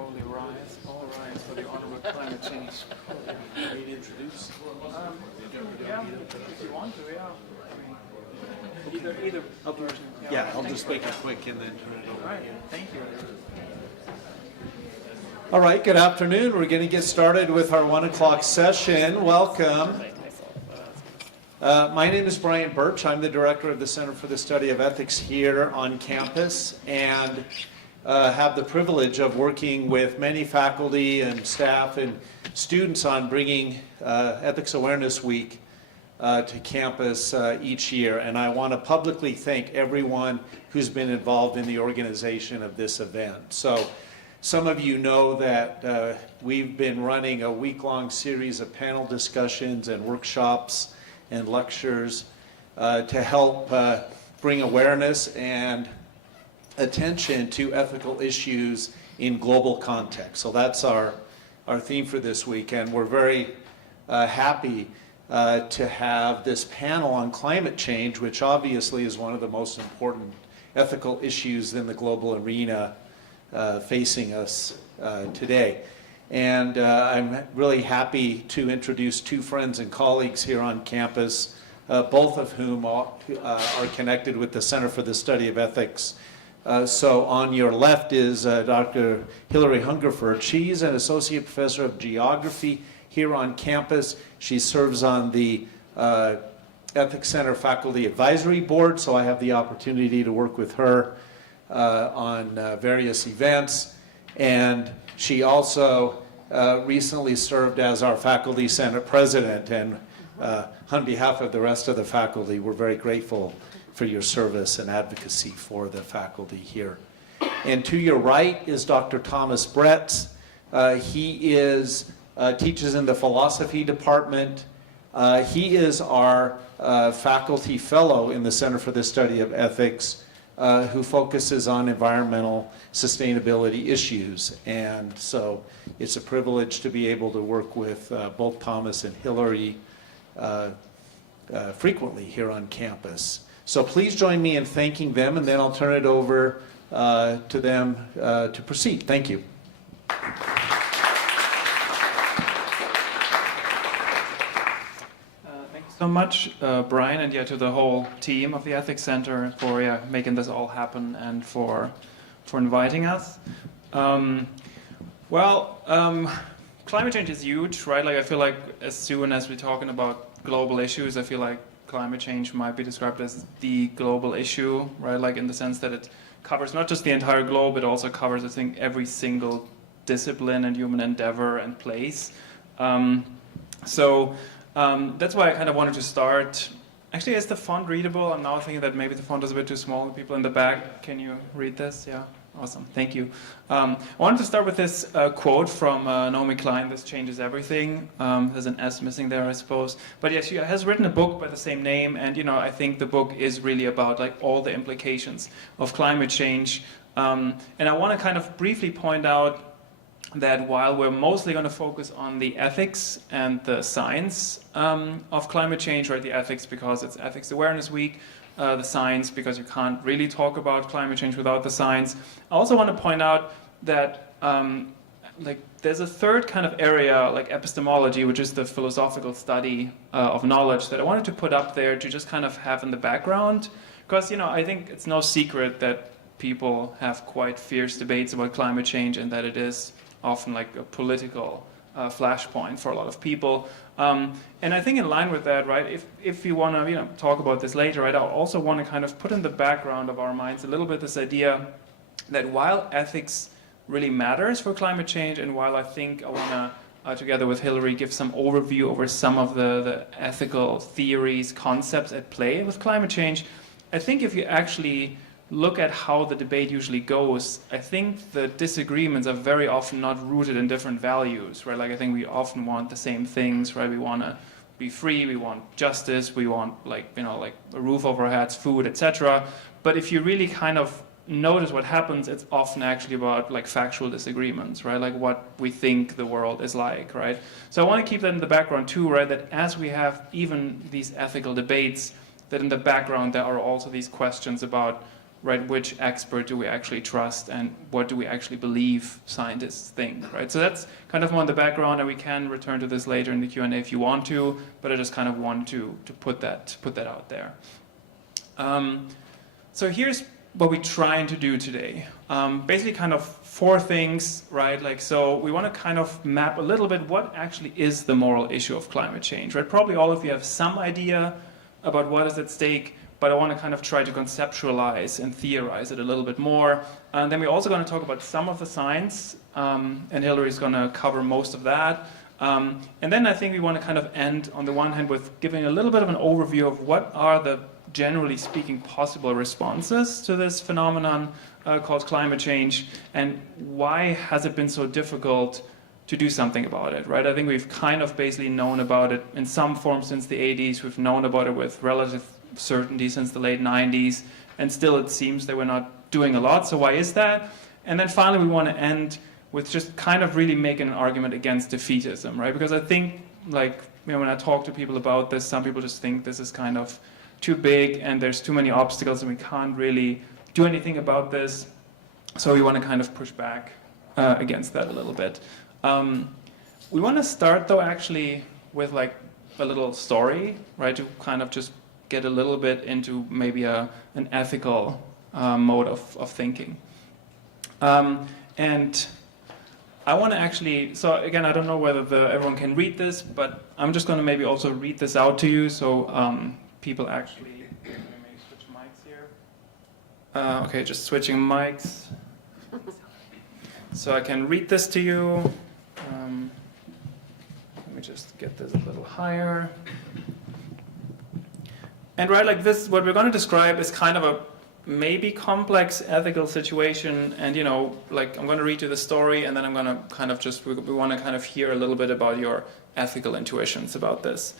moly, rise, all rise for the honor of climate change. Need to introduce? Yeah, if you want to, yeah. I mean, either version. Yeah, I'll just make it quick and then turn it over. All right, thank you. All right, good afternoon. We're going to get started with our 1 o'clock session. Welcome. My name is Brian Birch. I'm the director of the Center for the Study of Ethics here on campus, and have the privilege of working with many faculty and staff and students on bringing Ethics Awareness Week to campus each year. And I want to publicly thank everyone who's been involved in the organization of this event. So some of you know that we've been running a week-long series of panel discussions and workshops and lectures to help bring awareness and attention to ethical issues in global context. So that's our theme for this week, and we're very happy to have this panel on climate change, which obviously is one of the most important ethical issues in the global arena facing us today. And I'm really happy to introduce two friends and colleagues here on campus, both of whom are connected with the Center for the Study of Ethics. So on your left is Dr. Hilary Hungerford. She's an associate professor of geography here on campus. She serves on the Ethics Center Faculty Advisory Board, so I have the opportunity to work with her on various events. And she also recently served as our Faculty Senate President, and on behalf of the rest of the faculty, we're very grateful for your service and advocacy for the faculty here. And to your right is Dr. Thomas Bretz. He teaches in the philosophy department. He is our faculty fellow in the Center for the Study of Ethics, who focuses on environmental sustainability issues. And so it's a privilege to be able to work with both Thomas and Hilary frequently here on campus. So please join me in thanking them, and then I'll turn it over to them to proceed. Thank you. So much, Brian, and to the whole team of the Ethics Center for making this all happen and for inviting us. Climate change is huge, right? Like I feel like as soon as we're talking about global issues, I feel like climate change might be described as the global issue, right? Like in the sense that it covers not just the entire globe, it also covers, I think, every single discipline and human endeavor and place. That's why I kind of wanted to start. Actually, is the font readable? I'm now thinking that maybe the font is a bit too small. The people in the back, can you read this? Yeah, awesome, thank you. I wanted to start with this quote from Naomi Klein, "This changes everything." There's an S missing there, I suppose. But yeah, she has written a book by the same name, and I think the book is really about like all the implications of climate change. And I want to kind of briefly point out that while we're mostly going to focus on the ethics and the science of climate change, right? The ethics because it's Ethics Awareness Week, the science because you can't really talk about climate change without the science. I also want to point out that there's a third kind of area, like epistemology, which is the philosophical study of knowledge, that I wanted to put up there to just kind of have in the background, because I think it's no secret that people have quite fierce debates about climate change, and that it is often like a political flashpoint for a lot of people. And I think in line with that, right, if you want to talk about this later, right, I also want to kind of put in the background of our minds a little bit this idea that while ethics really matters for climate change, and while I think I want to, together with Hilary, give some overview over some of the ethical theories, concepts at play with climate change, I think if you actually look at how the debate usually goes, I think the disagreements are very often not rooted in different values, right? Like I think we often want the same things, right? We want to be free, we want justice, we want like a roof over our heads, food, etc. But if you really kind of notice what happens, it's often actually about like factual disagreements, right? Like what we think the world is like, right? So I want to keep that in the background too, right? That as we have even these ethical debates, that in the background there are also these questions about right, which expert do we actually trust and what do we actually believe scientists think, right? So that's kind of more in the background, and we can return to this later in the Q&A if you want to, but I just kind of want to put that out there. So here's what we're trying to do today. Basically kind of 4 things, right? Like, so we want to kind of map a little bit what actually is the moral issue of climate change, right? Probably all of you have some idea about what is at stake, but I want to kind of try to conceptualize and theorize it a little bit more. And then we're also going to talk about some of the science, and Hilary's going to cover most of that. And then I think we want to kind of end, on the one hand, with giving a little bit of an overview of what are the, generally speaking, possible responses to this phenomenon called climate change, and why has it been so difficult to do something about it, right? I think we've kind of basically known about it in some form since the 80s. We've known about it with relative certainty since the late 90s, and still it seems that we're not doing a lot. So why is that? And then finally, we want to end with just kind of really making an argument against defeatism, right? Because I think, like, you know, when I talk to people about this, some people just think this is kind of too big and there's too many obstacles and we can't really do anything about this. So we want to kind of push back against that a little bit. We want to start, though, actually with like a little story, right, to kind of just get a little bit into maybe an ethical mode of thinking. And I want to actually, so again, I don't know whether everyone can read this, but I'm just going to maybe also read this out to you, so people actually, let me maybe switch mics here. Okay, just switching mics. So I can read this to you. Let me just get this a little higher. And right, like this, what we're going to describe is kind of a maybe complex ethical situation. And, you know, like I'm going to read you the story, and then I'm going to kind of just, we want to kind of hear a little bit about your ethical intuitions about this.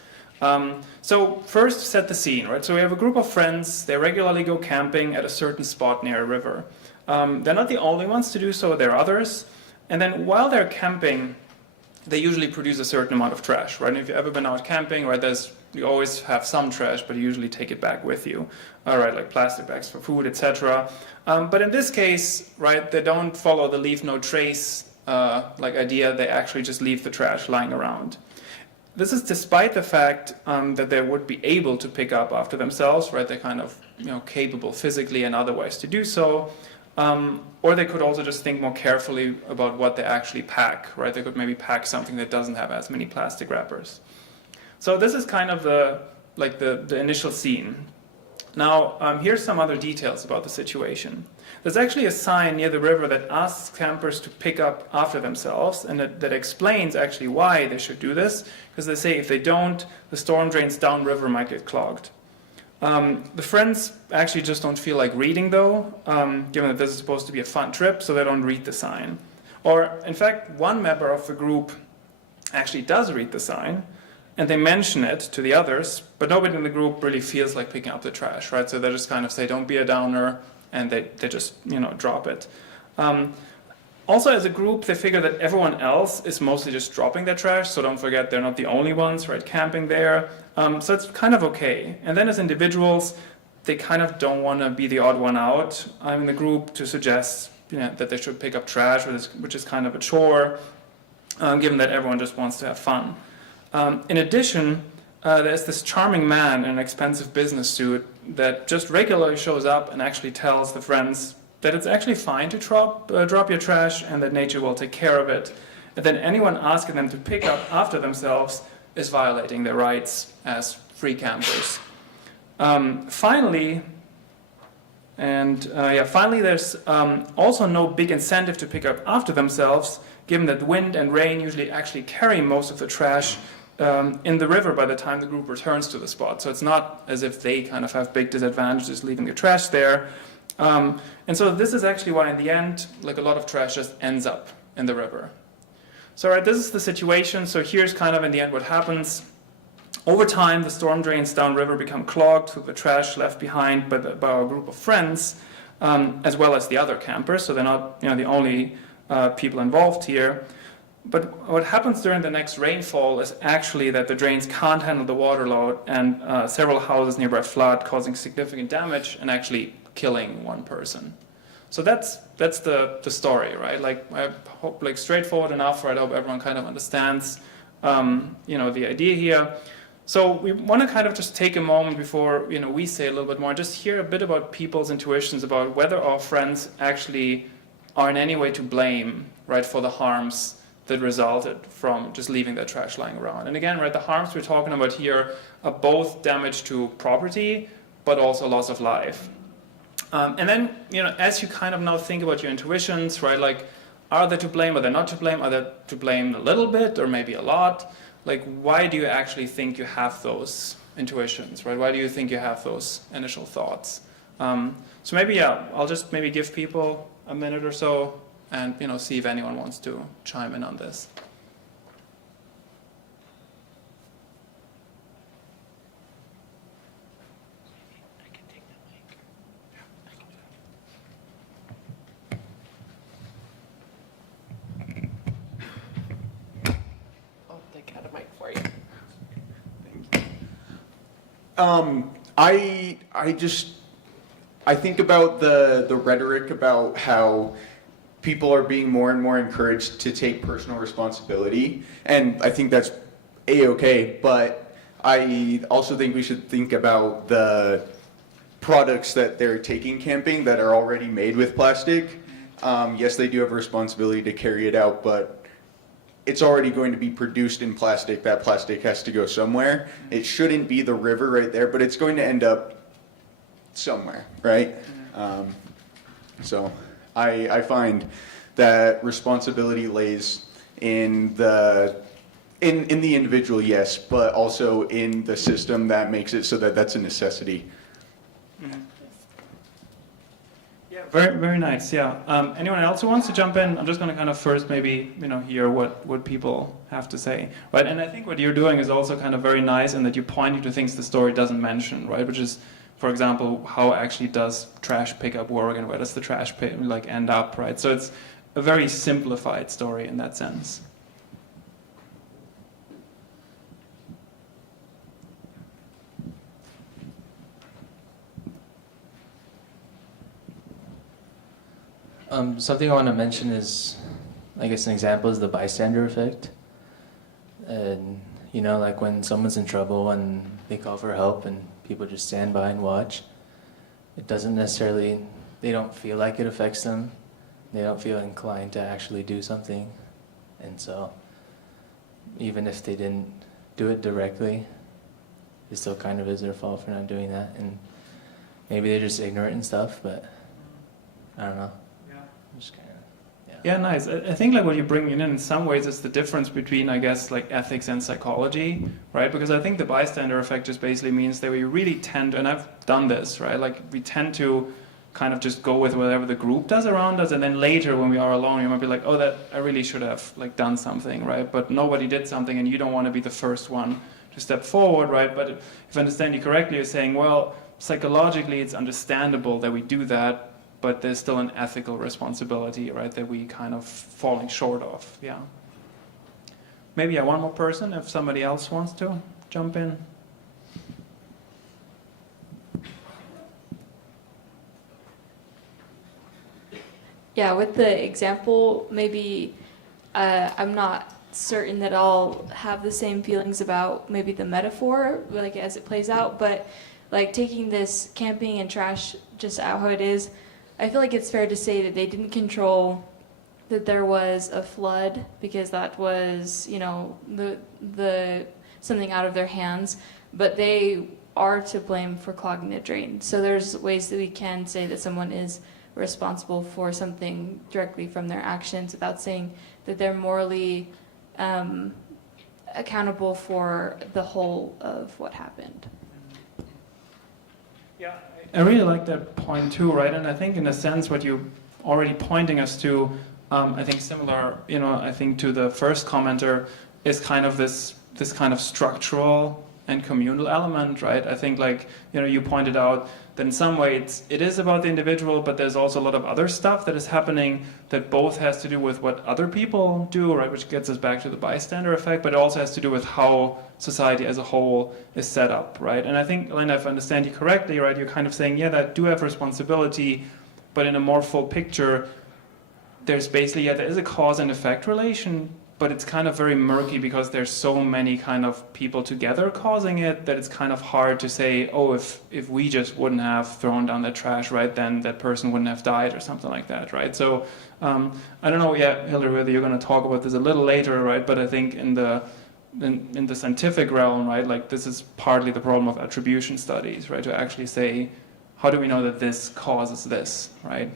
So first, set the scene, right? So we have a group of friends. They regularly go camping at a certain spot near a river. They're not the only ones to do so. There are others. And then while they're camping, they usually produce a certain amount of trash, right? And if you've ever been out camping, right, you always have some trash, but you usually take it back with you, all right, like plastic bags for food, etc. But in this case, right, they don't follow the leave no trace like idea. They actually just leave the trash lying around. This is despite the fact that they would be able to pick up after themselves, right? They're kind of, you know, capable physically and otherwise to do so. Or they could also just think more carefully about what they actually pack, right? They could maybe pack something that doesn't have as many plastic wrappers. So this is kind of the initial scene. Now, here's some other details about the situation. There's actually a sign near the river that asks campers to pick up after themselves, and that explains actually why they should do this, because they say if they don't, the storm drains downriver might get clogged. The friends actually just don't feel like reading, though, given that this is supposed to be a fun trip, so they don't read the sign. Or, in fact, one member of the group actually does read the sign, and they mention it to the others, but nobody in the group really feels like picking up the trash, right? So they just kind of say, don't be a downer, and they just, you know, drop it. Also, as a group, they figure that everyone else is mostly just dropping their trash, so don't forget they're not the only ones, right, camping there. So it's kind of okay. And then as individuals, they kind of don't want to be the odd one out in the group to suggest, you know, that they should pick up trash, which is kind of a chore, given that everyone just wants to have fun. In addition, there's this charming man in an expensive business suit that just regularly shows up and actually tells the friends that it's actually fine to drop your trash and that nature will take care of it. And then anyone asking them to pick up after themselves is violating their rights as free campers. Finally, there's also no big incentive to pick up after themselves, given that wind and rain usually actually carry most of the trash in the river by the time the group returns to the spot. So it's not as if they kind of have big disadvantages leaving the trash there. And so this is actually why in the end, like a lot of trash just ends up in the river. So right, this is the situation. So here's kind of in the end what happens. Over time, the storm drains downriver become clogged with the trash left behind by our group of friends, as well as the other campers. So they're not, you know, the only people involved here. But what happens during the next rainfall is actually that the drains can't handle the water load, and several houses nearby flood, causing significant damage and actually killing one person. So that's the story, right? Like, I hope, like, straightforward enough, right? I hope everyone kind of understands, the idea here. So we want to kind of just take a moment before, we say a little bit more, just hear a bit about people's intuitions about whether our friends actually are in any way to blame, right, for the harms that resulted from just leaving their trash lying around. And again, right, the harms we're talking about here are both damage to property, but also loss of life. And then, as you kind of now think about your intuitions, right, like, are they to blame, are they not to blame, are they to blame a little bit or maybe a lot? Like, why do you actually think you have those intuitions, right? Why do you think you have those initial thoughts? So maybe, I'll just maybe give people a minute or so and, see if anyone wants to chime in on this. I think about the rhetoric about how people are being more and more encouraged to take personal responsibility, and I think that's A-okay, but I also think we should think about the products that they're taking camping that are already made with plastic. Yes, they do have a responsibility to carry it out, but it's already going to be produced in plastic. That plastic has to go somewhere. It shouldn't be the river right there, but it's going to end up somewhere, right? So I find that responsibility lays in the individual, yes, but also in the system that makes it so that that's a necessity. Yeah, very, very nice. Yeah. Anyone else who wants to jump in? I'm just going to kind of first maybe hear what people have to say, right? And I think what you're doing is also kind of very nice in that you're pointing to things the story doesn't mention, right? Which is, for example, how actually does trash pickup work and where does the trash end up, right? So it's a very simplified story in that sense. Something I want to mention is, I guess an example is the bystander effect. And, like when someone's in trouble and they call for help and people just stand by and watch, it doesn't necessarily, they don't feel like it affects them. They don't feel inclined to actually do something. And so, even if they didn't do it directly, it still kind of is their fault for not doing that. And maybe they're just ignorant and stuff, but I don't know. Just kind of, Yeah, nice. I think like what you're bringing in some ways is the difference between, I guess, like ethics and psychology, right? Because I think the bystander effect just basically means that we really tend, and I've done this, right? Like we tend to kind of just go with whatever the group does around us, and then later when we are alone, you might be like, oh, that I really should have like done something, right? But nobody did something, and you don't want to be the first one to step forward, right? But if I understand you correctly, you're saying, well, psychologically, it's understandable that we do that, but there's still an ethical responsibility, right, that we kind of falling short of, yeah. Maybe one more person, if somebody else wants to jump in. Yeah, with the example, maybe I'm not certain that I'll have the same feelings about maybe the metaphor, like as it plays out, but like taking this camping and trash just out how it is, I feel like it's fair to say that they didn't control that there was a flood because that was, the something out of their hands, but they are to blame for clogging the drain. So there's ways that we can say that someone is responsible for something directly from their actions without saying that they're morally accountable for the whole of what happened. Yeah, I really like that point too, right? And I think in a sense what you're already pointing us to, I think similar, I think to the first commenter, is kind of this kind of structural and communal element, right? I think like, you pointed out that in some way it is about the individual, but there's also a lot of other stuff that is happening that both has to do with what other people do, right? Which gets us back to the bystander effect, but it also has to do with how society as a whole is set up, right? And I think, Elena, if I understand you correctly, right, you're kind of saying, yeah, that do have responsibility, but in a more full picture, there's basically, there is a cause and effect relation, but it's kind of very murky because there's so many kind of people together causing it that it's kind of hard to say, oh, if we just wouldn't have thrown down the trash, right, then that person wouldn't have died or something like that, right? So I don't know, Hilary, whether you're going to talk about this a little later, right? But I think in the scientific realm, right, like this is partly the problem of attribution studies, right? To actually say, how do we know that this causes this, right?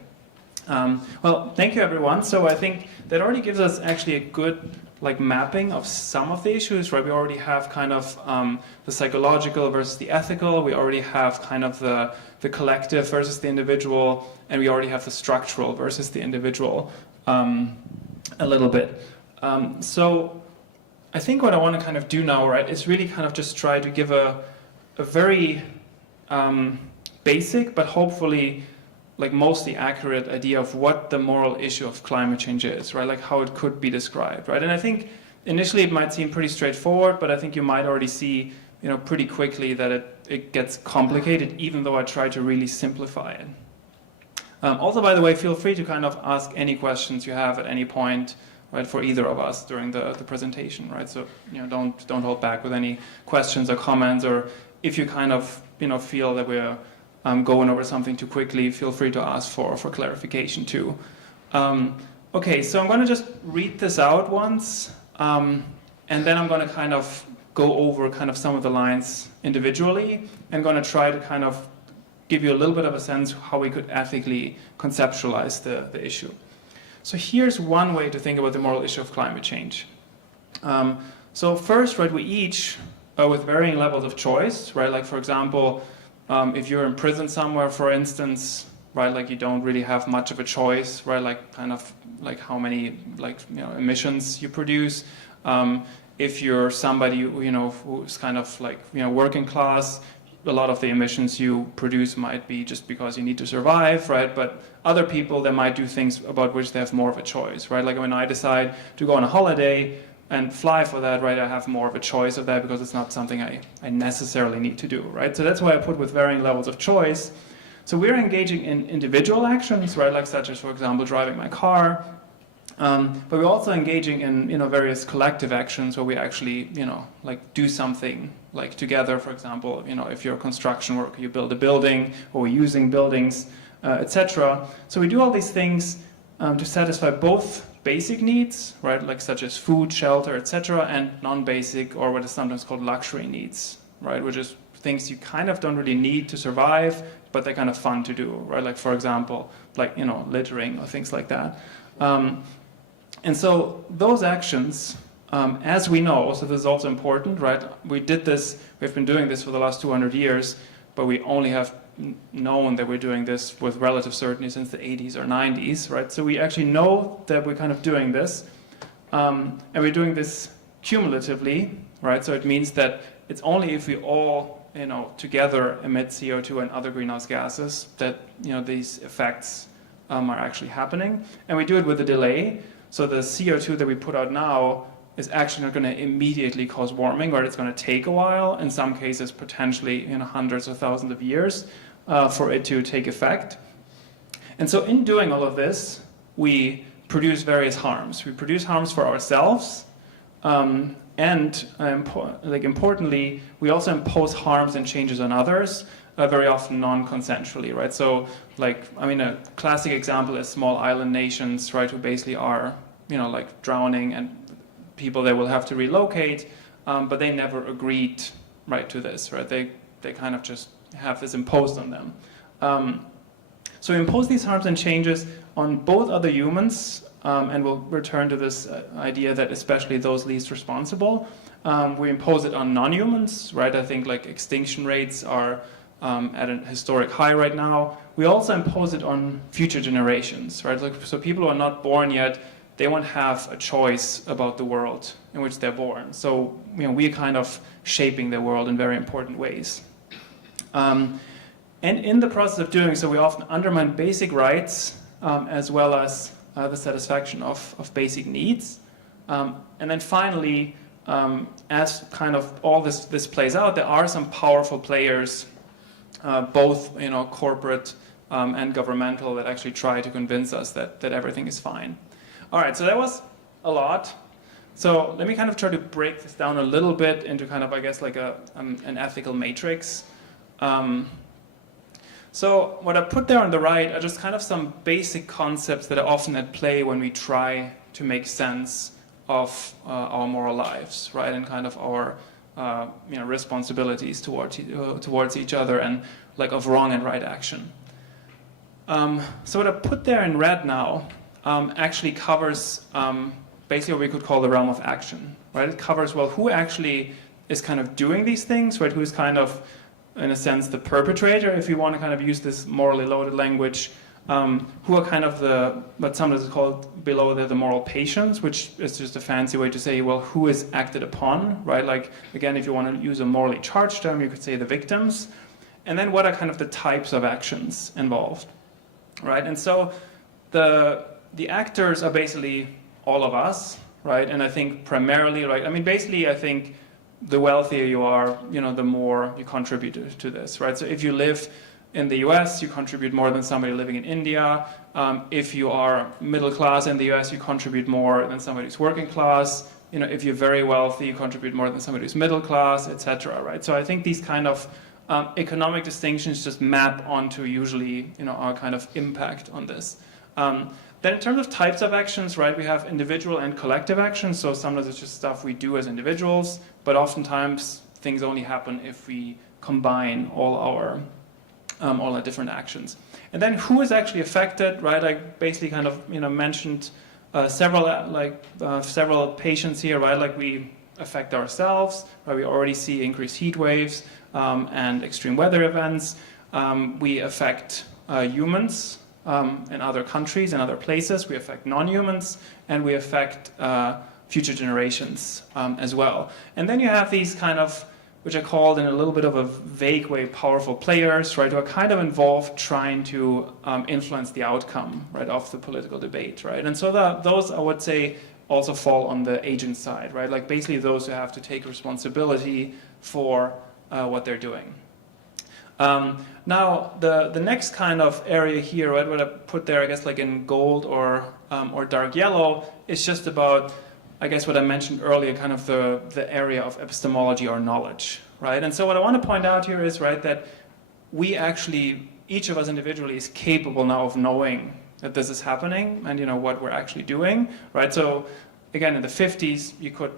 Well, thank you, everyone. So I think that already gives us actually a good mapping of some of the issues, right? We already have kind of the psychological versus the ethical. We already have kind of the collective versus the individual, and we already have the structural versus the individual a little bit. So I think what I want to kind of do now, right, is really kind of just try to give a very basic, but hopefully mostly accurate idea of what the moral issue of climate change is, right? Like how it could be described, right? And I think initially it might seem pretty straightforward, but I think you might already see, pretty quickly that it gets complicated, even though I try to really simplify it. Also, by the way, feel free to kind of ask any questions you have at any point, right, for either of us during the presentation, right? So, don't hold back with any questions or comments, or if you kind of, feel that we're going over something too quickly, feel free to ask for clarification too. Okay, so I'm going to just read this out once, and then I'm going to kind of go over kind of some of the lines individually, and going to try to kind of give you a little bit of a sense how we could ethically conceptualize the issue. So here's one way to think about the moral issue of climate change. So first, right, we each, with varying levels of choice, right, like for example, if you're in prison somewhere, for instance, right, like you don't really have much of a choice, right, like kind of like how many emissions you produce. If you're somebody who's kind of working class, a lot of the emissions you produce might be just because you need to survive, right? But other people, they might do things about which they have more of a choice, right? Like when I decide to go on a holiday and fly for that, right, I have more of a choice of that because it's not something I necessarily need to do, right? So that's why I put with varying levels of choice. So we're engaging in individual actions, right, like such as, for example, driving my car. But we're also engaging in various collective actions where we actually do something together. For example, if you're a construction worker, you build a building, or we're using buildings, etc. So we do all these things to satisfy both basic needs, right, like such as food, shelter, etc., and non-basic, or what is sometimes called luxury needs, right, which is things you kind of don't really need to survive, but they're kind of fun to do, right? Like for example, littering or things like that. And so those actions, as we know, so this is also important, right? We've been doing this for the last 200 years, but we only have known that we're doing this with relative certainty since the 80s or 90s, right? So we actually know that we're kind of doing this, and we're doing this cumulatively, right? So it means that it's only if we all, together emit CO2 and other greenhouse gases that, these effects are actually happening. And we do it with a delay. So the CO2 that we put out now is actually not going to immediately cause warming, or it's going to take a while, in some cases potentially hundreds or thousands of years for it to take effect. And so in doing all of this, we produce various harms. We produce harms for ourselves, and importantly, we also impose harms and changes on others, very often non-consensually, right? So a classic example is small island nations, right, who basically are, drowning, and people they will have to relocate, but they never agreed, right, to this, right? They kind of just have this imposed on them. So we impose these harms and changes on both other humans, and we'll return to this idea that especially those least responsible. We impose it on non-humans, right? I think extinction rates are at a historic high right now. We also impose it on future generations, right? So people who are not born yet, they won't have a choice about the world in which they're born. So, we're kind of shaping the world in very important ways. And in the process of doing so, we often undermine basic rights as well as the satisfaction of basic needs. And then finally, as kind of all this plays out, there are some powerful players, both corporate and governmental, that actually try to convince us that everything is fine. All right, so that was a lot. So let me kind of try to break this down a little bit into kind of, I guess, like an ethical matrix. So what I put there on the right are just kind of some basic concepts that are often at play when we try to make sense of our moral lives, right, and kind of our responsibilities towards each other, and like of wrong and right action. So what I put there in red now actually covers basically what we could call the realm of action, right? It covers, well, who actually is kind of doing these things, right? Who's kind of, in a sense, the perpetrator, if you want to kind of use this morally loaded language, who are kind of what sometimes is called below the moral patients, which is just a fancy way to say, well, who is acted upon, right? Like, again, if you want to use a morally charged term, you could say the victims. And then what are kind of the types of actions involved, right? And so the actors are basically all of us, right? And I think primarily, right, I mean, basically, I think the wealthier you are, the more you contribute to this, right? So if you live in the US, you contribute more than somebody living in India. If you are middle class in the US, you contribute more than somebody who's working class. If you're very wealthy, you contribute more than somebody who's middle class, etc. Right? So I think these kind of economic distinctions just map onto usually, our kind of impact on this. Then in terms of types of actions, right, we have individual and collective actions. So sometimes it's just stuff we do as individuals, but oftentimes things only happen if we combine all our different actions. And then who is actually affected, right? I basically kind of mentioned several patients here, right? Like we affect ourselves, right? We already see increased heat waves and extreme weather events. We affect humans in other countries and other places. We affect non-humans, and we affect future generations as well. And then you have these kind of, which are called in a little bit of a vague way, powerful players, right, who are kind of involved trying to influence the outcome, right, of the political debate, right? And so those, I would say, also fall on the agent side, right? Like basically those who have to take responsibility for what they're doing. Now, the next kind of area here, right, what I put there, I guess, like in gold or dark yellow, is just about, I guess, what I mentioned earlier, kind of the area of epistemology or knowledge, right? And so what I want to point out here is, right, that we actually, each of us individually is capable now of knowing that this is happening and, what we're actually doing, right? So again, in the 50s, you could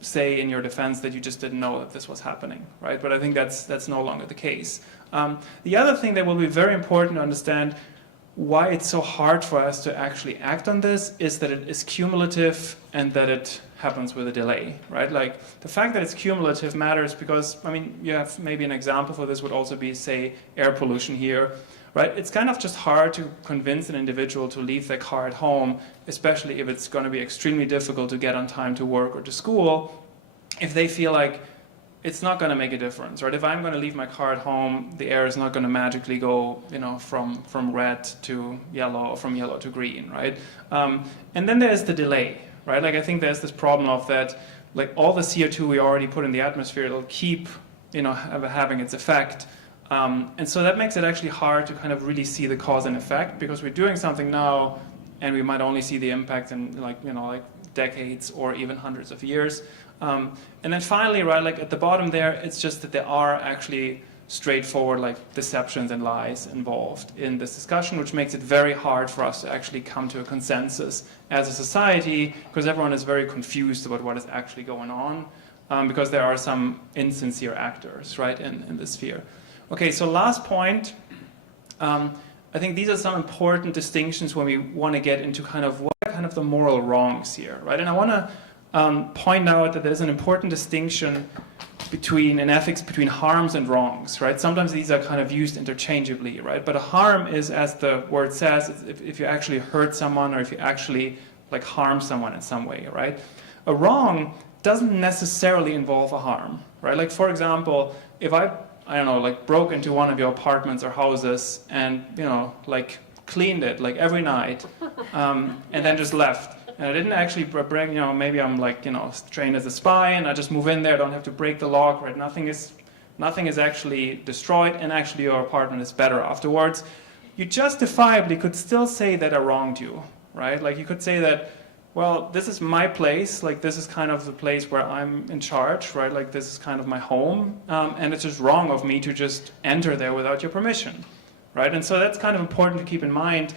say in your defense that you just didn't know that this was happening, right? But I think that's no longer the case. The other thing that will be very important to understand why it's so hard for us to actually act on this is that it is cumulative and that it happens with a delay, right? Like the fact that it's cumulative matters because, I mean, you have maybe an example for this would also be, say, air pollution here, right? It's kind of just hard to convince an individual to leave their car at home, especially if it's going to be extremely difficult to get on time to work or to school, if they feel like it's not going to make a difference, right? If I'm going to leave my car at home, the air is not going to magically go, from red to yellow or from yellow to green, right? And then there's the delay, right? Like I think there's this problem of that, like all the CO2 we already put in the atmosphere, it'll keep, having its effect. And so that makes it actually hard to kind of really see the cause and effect because we're doing something now and we might only see the impact in like decades or even hundreds of years. And then finally, right, like at the bottom there, it's just that there are actually straightforward like deceptions and lies involved in this discussion, which makes it very hard for us to actually come to a consensus as a society because everyone is very confused about what is actually going on because there are some insincere actors, right, in this sphere. Okay, so last point. I think these are some important distinctions when we want to get into kind of what are kind of the moral wrongs here, right? And I want to point out that there's an important distinction in ethics between harms and wrongs, right? Sometimes these are kind of used interchangeably, right? But a harm is, as the word says, if you actually hurt someone or if you actually like harm someone in some way, right? A wrong doesn't necessarily involve a harm, right? Like for example, if I don't know, like broke into one of your apartments or houses and, you know, like cleaned it like every night, and then just left. And I didn't actually break, you know, maybe I'm like, you know, trained as a spy and I just move in there, don't have to break the lock, right? Nothing is actually destroyed, and actually your apartment is better afterwards. You justifiably could still say that I wronged you, right? Like you could say that, well, this is my place, like this is kind of the place where I'm in charge, right? Like this is kind of my home, and it's just wrong of me to just enter there without your permission, right? And so that's kind of important to keep in mind,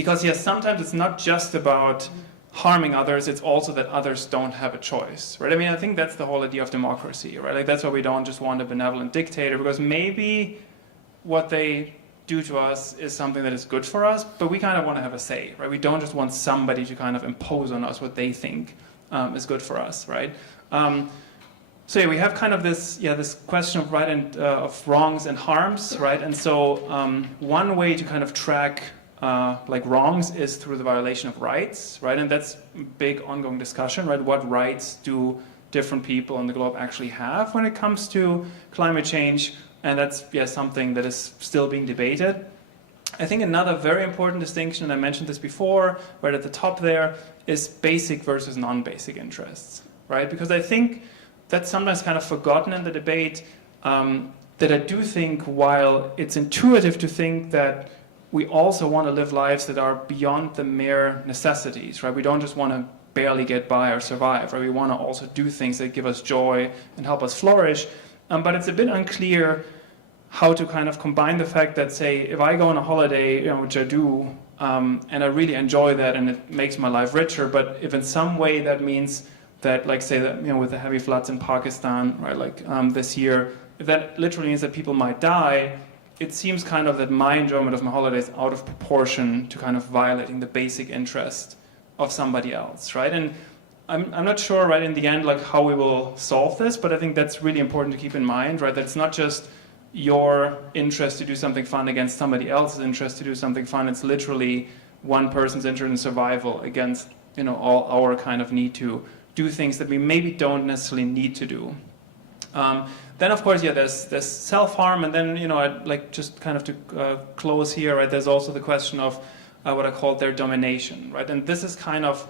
because yes, sometimes it's not just about harming others, it's also that others don't have a choice, right? I mean, I think that's the whole idea of democracy, right? Like that's why we don't just want a benevolent dictator, because maybe what they do to us is something that is good for us, but we kind of want to have a say, right? We don't just want somebody to kind of impose on us what they think is good for us, right? So yeah, we have kind of this question of right and of wrongs and harms, right? And so one way to kind of track like wrongs is through the violation of rights, right? And that's a big ongoing discussion, right? What rights do different people on the globe actually have when it comes to climate change? And that's something that is still being debated. I think another very important distinction, and I mentioned this before, right at the top there, is basic versus non-basic interests, right? Because I think that's sometimes kind of forgotten in the debate, that I do think while it's intuitive to think that we also want to live lives that are beyond the mere necessities, right? We don't just want to barely get by or survive, right? We want to also do things that give us joy and help us flourish. But it's a bit unclear how to kind of combine the fact that, say, if I go on a holiday, you know, which I do, and I really enjoy that and it makes my life richer, but if in some way that means that, like, say that, you know, with the heavy floods in Pakistan, right, like this year, if that literally means that people might die, it seems kind of that my enjoyment of my holiday is out of proportion to kind of violating the basic interest of somebody else, right? And I'm not sure, right, in the end, like how we will solve this, but I think that's really important to keep in mind, right? That it's not just your interest to do something fun against somebody else's interest to do something fun. It's literally one person's interest in survival against, you know, all our kind of need to do things that we maybe don't necessarily need to do. Then, of course, there's self-harm, and then, you know, I'd like just kind of to close here, right? There's also the question of what I call their domination, right? And this is kind of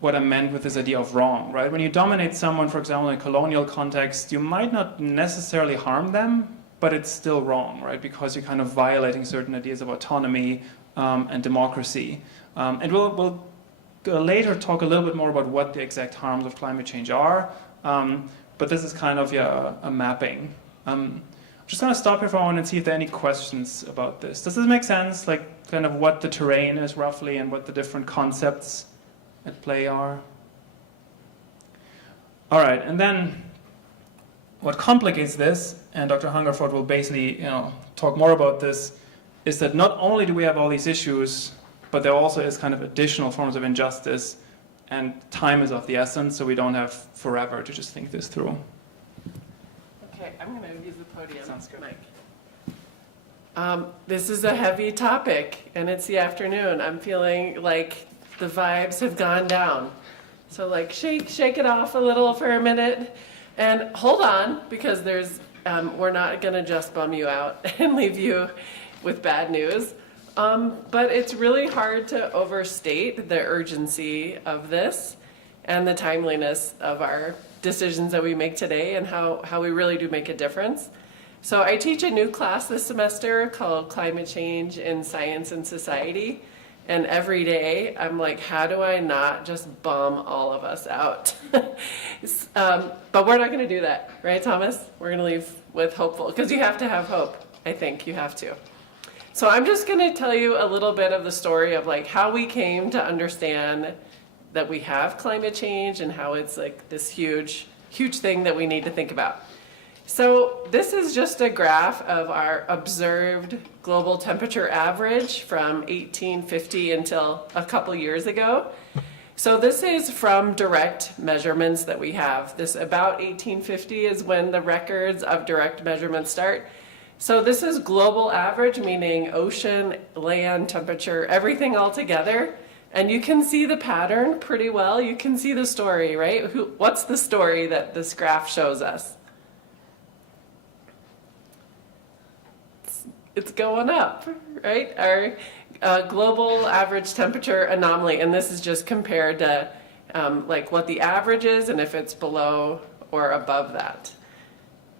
what I meant with this idea of wrong, right? When you dominate someone, for example, in a colonial context, you might not necessarily harm them, but it's still wrong, right? Because you're kind of violating certain ideas of autonomy and democracy. And we'll later talk a little bit more about what the exact harms of climate change are. But this is kind of a mapping. I'm just going to stop here for a moment and see if there are any questions about this. Does this make sense? Like kind of what the terrain is roughly and what the different concepts at play are? All right, and then what complicates this, and Dr. Hungerford will basically, you know, talk more about this, is that not only do we have all these issues, but there also is kind of additional forms of injustice, and time is of the essence, so we don't have forever to just think this through. Okay, I'm going to use the podium. Sounds good. Mike. This is a heavy topic, and it's the afternoon. I'm feeling like the vibes have gone down. So like shake it off a little for a minute, and hold on, because there's we're not going to just bum you out and leave you with bad news. But it's really hard to overstate the urgency of this and the timeliness of our decisions that we make today and how we really do make a difference. So I teach a new class this semester called Climate Change in Science and Society. And every day I'm like, how do I not just bum all of us out? But we're not going to do that, right, Thomas? We're going to leave with hopeful, because you have to have hope. I think you have to. So I'm just going to tell you a little bit of the story of like how we came to understand that we have climate change and how it's like this huge thing that we need to think about. So this is just a graph of our observed global temperature average from 1850 until a couple years ago. So this is from direct measurements that we have. This about 1850 is when the records of direct measurements start. So this is global average, meaning ocean, land, temperature, everything all together. And you can see the pattern pretty well. You can see the story, right? What's the story that this graph shows us? It's going up, right? Our global average temperature anomaly, and this is just compared to like what the average is and if it's below or above that.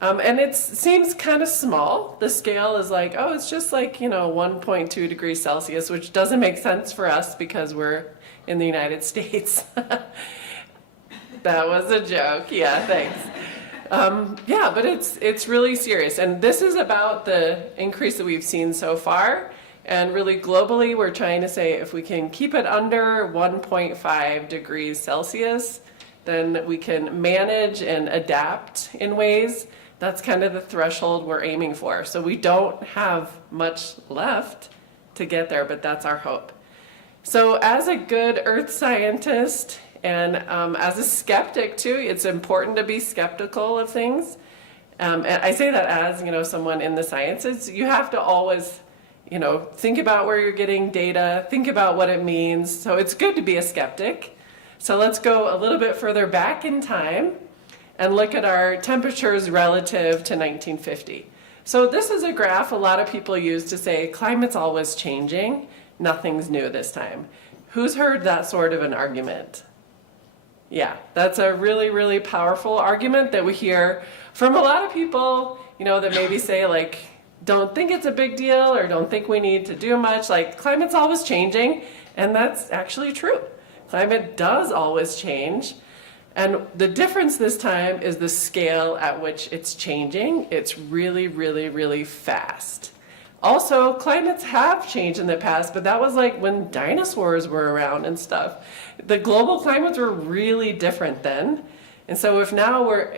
And it seems kind of small. The scale is like, oh, it's just like, 1.2 degrees Celsius, which doesn't make sense for us because we're in the United States. That was a joke. Yeah, thanks. Yeah, but it's really serious. And this is about the increase that we've seen so far. And really globally, we're trying to say if we can keep it under 1.5 degrees Celsius, then we can manage and adapt in ways. That's kind of the threshold we're aiming for. So we don't have much left to get there, but that's our hope. So as a good earth scientist and as a skeptic too, it's important to be skeptical of things. And I say that as, someone in the sciences. You have to always, think about where you're getting data, think about what it means. So it's good to be a skeptic. So let's go a little bit further back in time and look at our temperatures relative to 1950. So this is a graph a lot of people use to say climate's always changing, nothing's new this time. Who's heard that sort of an argument? Yeah, that's a really, really powerful argument that we hear from a lot of people, that maybe say like, don't think it's a big deal or don't think we need to do much. Like climate's always changing, and that's actually true. Climate does always change. And the difference this time is the scale at which it's changing. It's really, really, really fast. Also, climates have changed in the past, but that was like when dinosaurs were around and stuff. The global climates were really different then. And so if now we're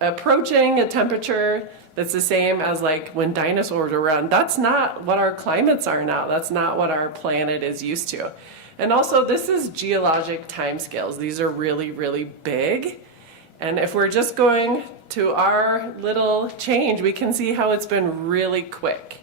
approaching a temperature that's the same as like when dinosaurs were around, that's not what our climates are now. That's not what our planet is used to. And also, this is geologic timescales. These are really, really big. And if we're just going to our little change, we can see how it's been really quick.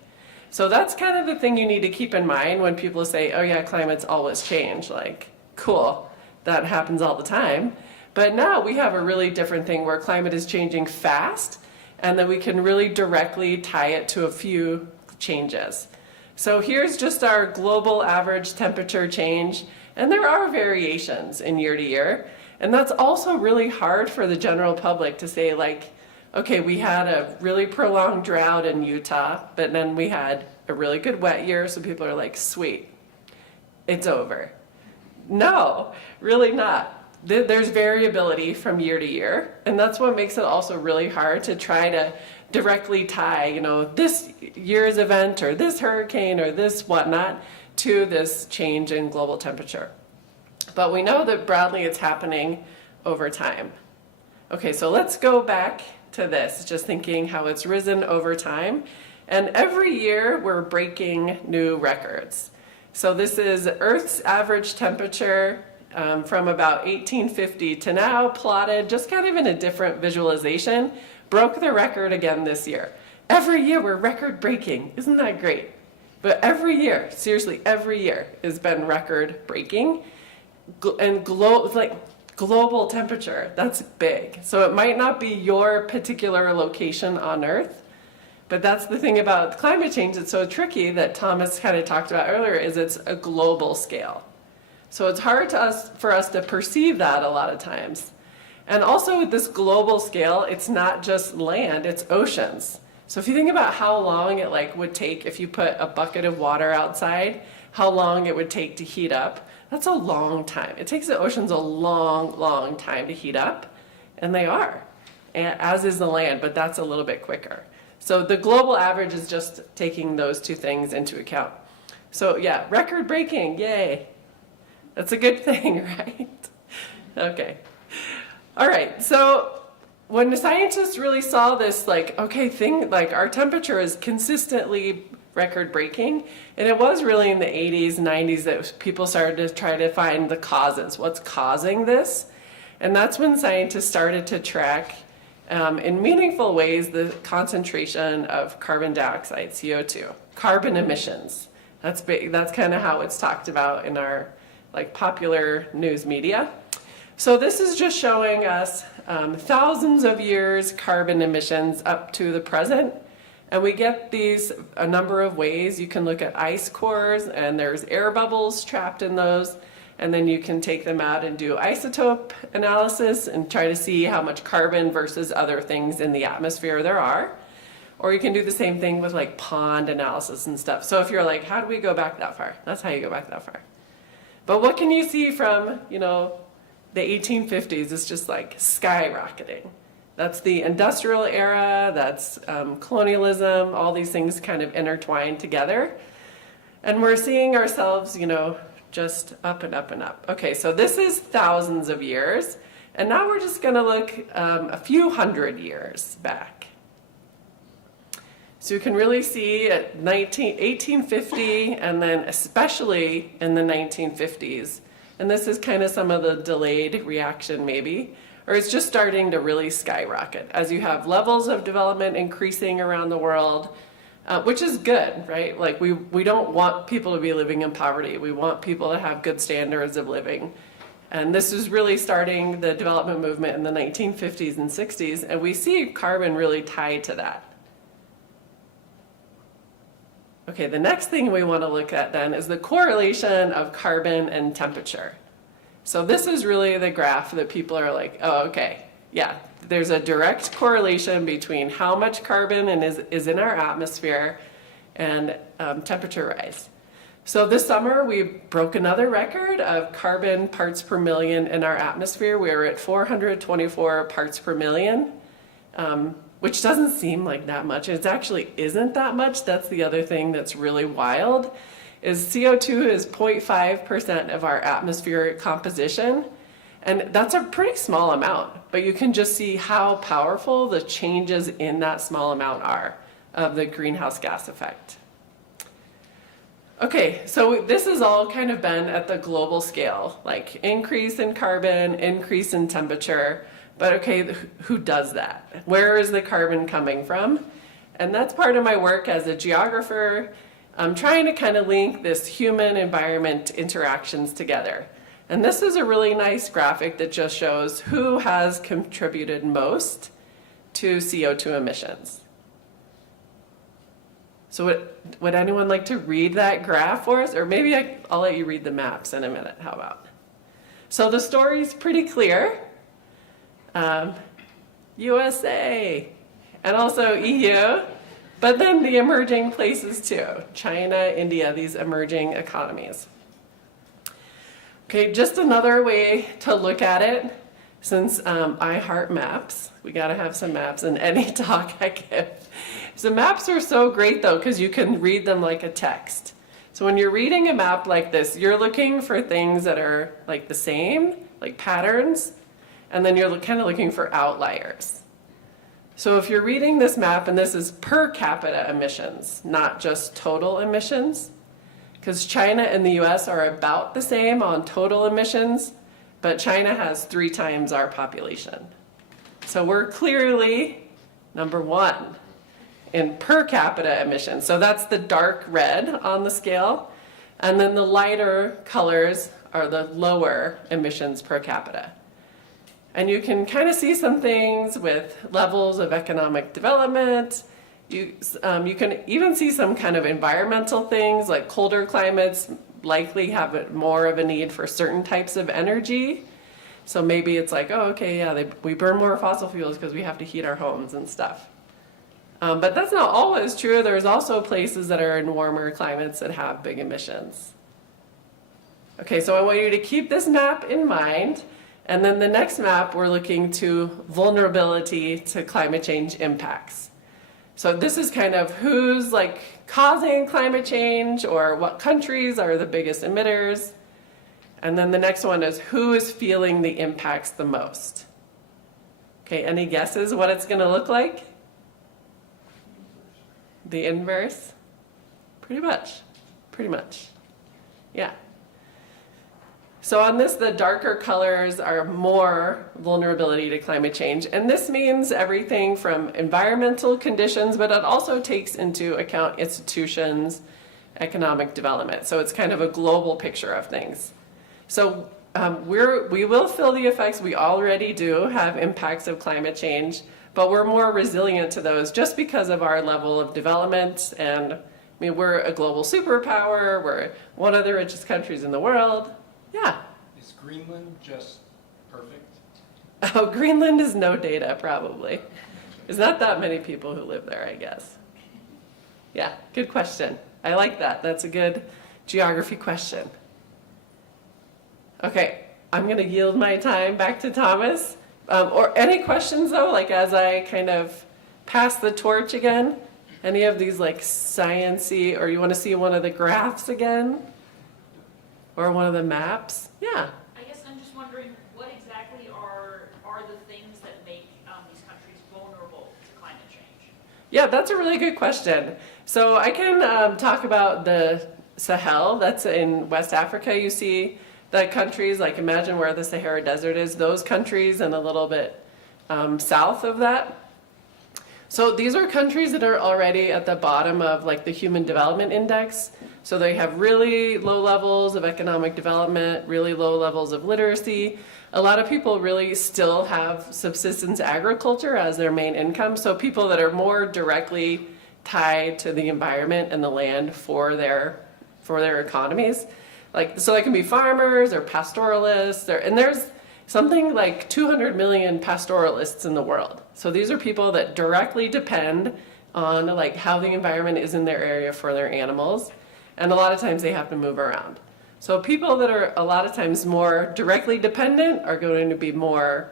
So that's kind of the thing you need to keep in mind when people say, oh yeah, climates always change. Like, cool, that happens all the time. But now we have a really different thing where climate is changing fast, and that we can really directly tie it to a few changes. So here's just our global average temperature change, and there are variations in year to year. And that's also really hard for the general public to say like, okay, we had a really prolonged drought in Utah, but then we had a really good wet year, so people are like, sweet, it's over. No, really not. There's variability from year to year, and that's what makes it also really hard to try to directly tie, this year's event or this hurricane or this whatnot to this change in global temperature. But we know that broadly it's happening over time. Okay, so let's go back to this, just thinking how it's risen over time. And every year we're breaking new records. So this is Earth's average temperature from about 1850 to now, plotted just kind of in a different visualization. Broke the record again this year. Every year we're record breaking. Isn't that great? But every year, seriously, every year has been record breaking. And global temperature, that's big. So it might not be your particular location on Earth, but that's the thing about climate change that's so tricky that Thomas kind of talked about earlier, is it's a global scale. So it's hard for us to perceive that a lot of times. And also with this global scale, it's not just land, it's oceans. So if you think about how long it would take if you put a bucket of water outside, how long it would take to heat up, that's a long time. It takes the oceans a long, long time to heat up, and they are, as is the land, but that's a little bit quicker. So the global average is just taking those two things into account. So yeah, record breaking, yay. That's a good thing, right? Okay. All right, so when the scientists really saw this, our temperature is consistently record breaking, and it was really in the 80s, 90s that people started to try to find the causes. What's causing this? And that's when scientists started to track in meaningful ways the concentration of carbon dioxide, CO2, carbon emissions. That's big. That's kind of how it's talked about in our like popular news media. So this is just showing us thousands of years carbon emissions up to the present. And we get these a number of ways. You can look at ice cores, and there's air bubbles trapped in those. And then you can take them out and do isotope analysis and try to see how much carbon versus other things in the atmosphere there are. Or you can do the same thing with like pond analysis and stuff. So if you're like, how do we go back that far? That's how you go back that far. But what can you see from, you know, the 1850s? It's just like skyrocketing. That's the industrial era, that's colonialism, all these things kind of intertwined together. And we're seeing ourselves, you know, just up and up and up. Okay, so this is thousands of years. And now we're just going to look a few hundred years back. So you can really see at 1850 and then especially in the 1950s. And this is kind of some of the delayed reaction maybe. Or it's just starting to really skyrocket as you have levels of development increasing around the world, which is good, right? Like we don't want people to be living in poverty. We want people to have good standards of living. And this is really starting the development movement in the 1950s and 60s, and we see carbon really tied to that. Okay, the next thing we want to look at then is the correlation of carbon and temperature. So this is really the graph that people are like, oh, okay, yeah, there's a direct correlation between how much carbon is in our atmosphere and temperature rise. So this summer we broke another record of carbon parts per million in our atmosphere. We were at 424 parts per million, which doesn't seem like that much. It actually isn't that much. That's the other thing that's really wild. Is CO2 is 0.5% of our atmospheric composition, and that's a pretty small amount, but you can just see how powerful the changes in that small amount are of the greenhouse gas effect. Okay, so this has all kind of been at the global scale, like increase in carbon, increase in temperature, but okay, who does that? Where is the carbon coming from? And that's part of my work as a geographer. I'm trying to kind of link this human-environment interactions together. And this is a really nice graphic that just shows who has contributed most to CO2 emissions. So would anyone like to read that graph for us? Or maybe I'll let you read the maps in a minute. How about? So the story's pretty clear. USA, and also EU. But then the emerging places too, China, India, these emerging economies. Okay, just another way to look at it, since I heart maps, we gotta have some maps in any talk I give. So maps are so great though, because you can read them like a text. So when you're reading a map like this, you're looking for things that are like the same, like patterns, and then you're kind of looking for outliers. So if you're reading this map, and this is per capita emissions, not just total emissions, because China and the US are about the same on total emissions, but China has 3 times our population. So we're clearly number 1 in per capita emissions. So that's the dark red on the scale. And then the lighter colors are the lower emissions per capita. And you can kind of see some things with levels of economic development. You can even see some kind of environmental things, like colder climates likely have more of a need for certain types of energy. So maybe it's like, oh, okay, yeah, we burn more fossil fuels because we have to heat our homes and stuff. But that's not always true. There's also places that are in warmer climates that have big emissions. Okay, so I want you to keep this map in mind. And then the next map, we're looking to vulnerability to climate change impacts. So this is kind of who's like causing climate change, or what countries are the biggest emitters. And then the next one is who is feeling the impacts the most. Okay, any guesses what it's gonna look like? The inverse? Pretty much, yeah. So on this, the darker colors are more vulnerability to climate change. And this means everything from environmental conditions, but it also takes into account institutions, economic development. So it's kind of a global picture of things. So we will feel the effects. We already do have impacts of climate change, but we're more resilient to those just because of our level of development. And I mean, we're a global superpower. We're one of the richest countries in the world. Yeah. Is Greenland just perfect? Oh, Greenland is no data, probably. There's not that many people who live there, I guess. Yeah, good question. I like that. That's a good geography question. Okay, I'm going to yield my time back to Thomas. Or any questions, though, like as I kind of pass the torch again? Any of these like science-y, or you want to see one of the graphs again? Or one of the maps? Yeah. I guess I'm just wondering what exactly are the things that make these countries vulnerable to climate change? Yeah, that's a really good question. So I can talk about the Sahel. That's in West Africa. You see the countries, like imagine where the Sahara Desert is, those countries and a little bit south of that. So these are countries that are already at the bottom of like the Human Development Index. So they have really low levels of economic development, really low levels of literacy. A lot of people really still have subsistence agriculture as their main income. So people that are more directly tied to the environment and the land for their economies. Like, so they can be farmers or pastoralists, and there's something like 200 million pastoralists in the world. So these are people that directly depend on like how the environment is in their area for their animals. And a lot of times they have to move around. So people that are a lot of times more directly dependent are going to be more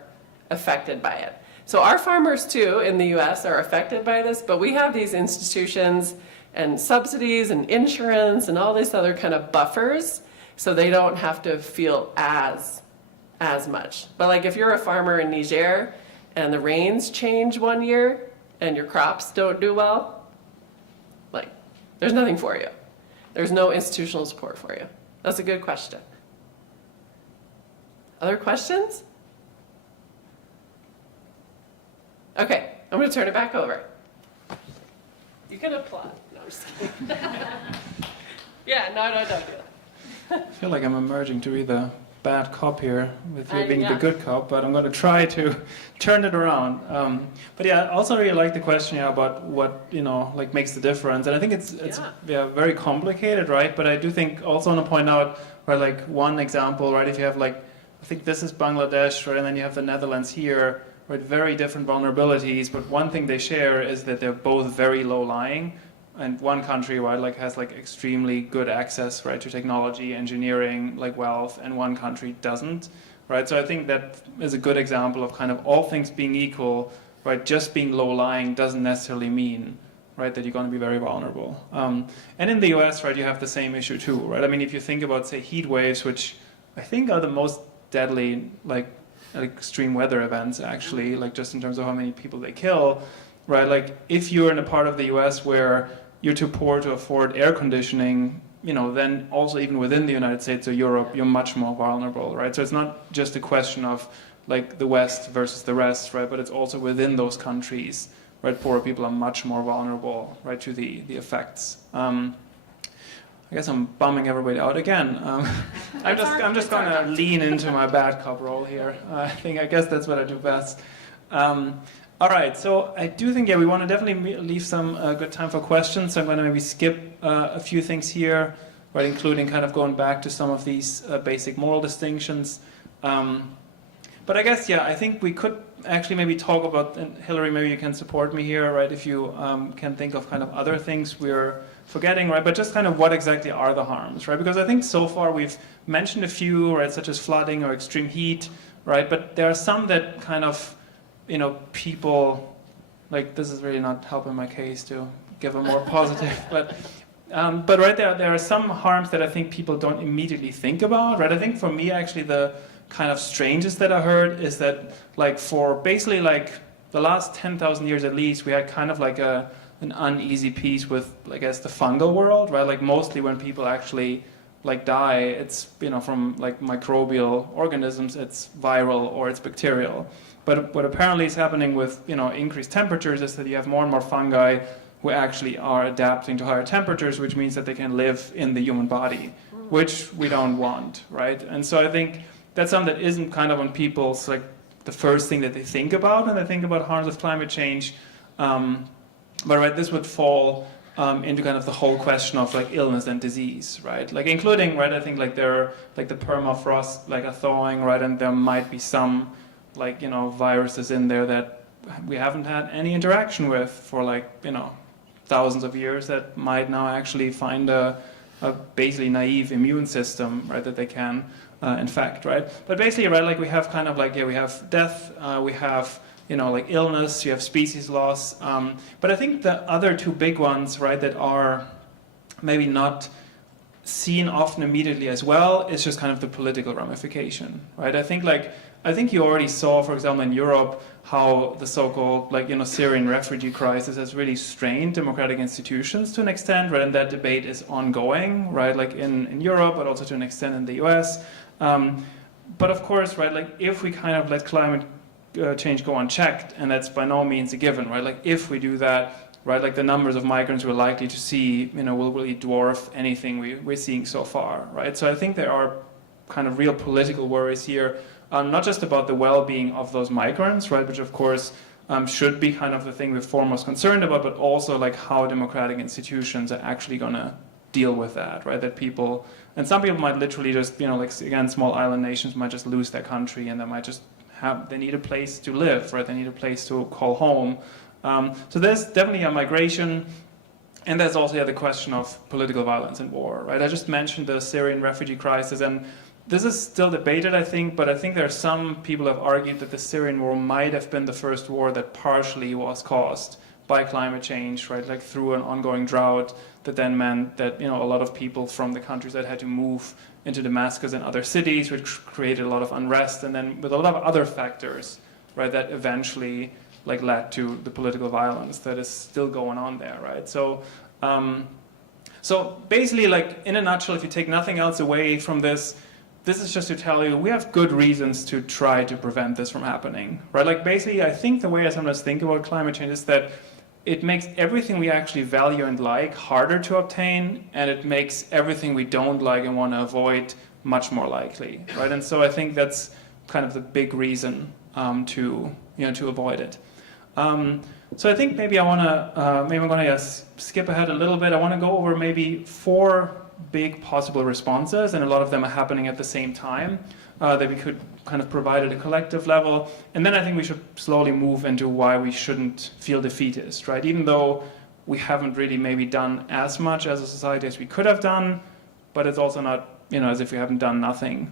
affected by it. So our farmers too in the US are affected by this, but we have these institutions and subsidies and insurance and all these other kind of buffers so they don't have to feel as much. But like if you're a farmer in Niger and the rains change one year and your crops don't do well, like there's nothing for you. There's no institutional support for you. That's a good question. Other questions? Okay, I'm going to turn it back over. You can applaud. No, I'm just kidding. Yeah, no, don't do that. I feel like I'm emerging to be the bad cop here, with you being yeah. the good cop, but I'm going to try to turn it around. But yeah, I also really like the question about what, like makes the difference. And I think it's very complicated, right? But I do think also want to point out, right, like one example, right, if you have like, I think this is Bangladesh, right, and then you have the Netherlands here, right, very different vulnerabilities, but one thing they share is that they're both very low-lying. And one country, right, like has like extremely good access, right, to technology, engineering, like wealth, and one country doesn't, right? So I think that is a good example of kind of all things being equal, right? Just being low-lying doesn't necessarily mean, right, that you're going to be very vulnerable. And in the US, right, you have the same issue too, right? I mean, if you think about, say, heat waves, which I think are the most deadly, like extreme weather events, actually, like just in terms of how many people they kill, right? Like if you're in a part of the US where you're too poor to afford air conditioning, then also even within the United States or Europe, you're much more vulnerable, right? So it's not just a question of like the West versus the rest, right? But it's also within those countries, right? Poorer people are much more vulnerable, right, to the effects. I guess I'm bumming everybody out again. I'm just going to lean into my bad cop role here. I guess that's what I do best. All right, so I do think, we want to definitely leave some good time for questions. So I'm going to maybe skip a few things here, right, including kind of going back to some of these basic moral distinctions. But I guess, I think we could actually maybe talk about, and Hilary, maybe you can support me here, right, if you can think of kind of other things we're forgetting, right, but just kind of what exactly are the harms, right? Because I think so far we've mentioned a few, right, such as flooding or extreme heat, right, but there are some that kind of, people, like this is really not helping my case to give a more positive, but right there are some harms that I think people don't immediately think about, right? I think for me actually the kind of strangest that I heard is that like for basically like the last 10,000 years at least, we had kind of like an uneasy peace with, I guess, the fungal world, right? Like mostly when people actually like die, it's, from like microbial organisms, it's viral or it's bacterial. But what apparently is happening with increased temperatures is that you have more and more fungi who actually are adapting to higher temperatures, which means that they can live in the human body, which we don't want, right? And so I think that's something that isn't kind of on people's, like, the first thing that they think about when they think about harms of climate change. But right, this would fall into kind of the whole question of like illness and disease, right? Like including, right, I think like there, like the permafrost, like are thawing, right, and there might be some, like, you know, viruses in there that we haven't had any interaction with for like, you know, thousands of years that might now actually find a basically naive immune system, right, that they can infect, right? But basically, right, like we have kind of like, yeah, we have death, we have, you know, like illness, you have species loss. But I think the other two big ones, right, that are maybe not seen often immediately as well is just kind of the political ramification, right? I think you already saw, for example, in Europe, how the so-called, like, you know, Syrian refugee crisis has really strained democratic institutions to an extent, right? And that debate is ongoing, right? Like in Europe, but also to an extent in the US. But of course, right, like if we kind of let climate change go unchecked, and that's by no means a given, right? Like if we do that, right, like the numbers of migrants we're likely to see, you know, will really dwarf anything we're seeing so far, right? So I think there are kind of real political worries here, not just about the well-being of those migrants, right, which of course should be kind of the thing we're foremost concerned about, but also like how democratic institutions are actually going to deal with that, right? That people, and some people might literally just, you know, like again, small island nations might just lose their country, and they might just they need a place to live, right? They need a place to call home. So there's definitely a migration, and there's also the question of political violence and war, right? I just mentioned the Syrian refugee crisis, and this is still debated, I think, but I think there are some people who have argued that the Syrian war might have been the first war that partially was caused by climate change, right? Like through an ongoing drought that then meant that, you know, a lot of people from the countries that had to move into Damascus and other cities, which created a lot of unrest, and then with a lot of other factors, right, that eventually like led to the political violence that is still going on there, right? So, so basically, like in a nutshell, if you take nothing else away from this, this is just to tell you we have good reasons to try to prevent this from happening, right? Like basically, I think the way I sometimes think about climate change is that it makes everything we actually value and like harder to obtain, and it makes everything we don't like and want to avoid much more likely, right? And so I think that's kind of the big reason to avoid it. So I think maybe I'm gonna skip ahead a little bit. I want to go over maybe 4 big possible responses, and a lot of them are happening at the same time, that we could kind of provide at a collective level. And then I think we should slowly move into why we shouldn't feel defeatist, right? Even though we haven't really maybe done as much as a society as we could have done, but it's also not, you know, as if we haven't done nothing.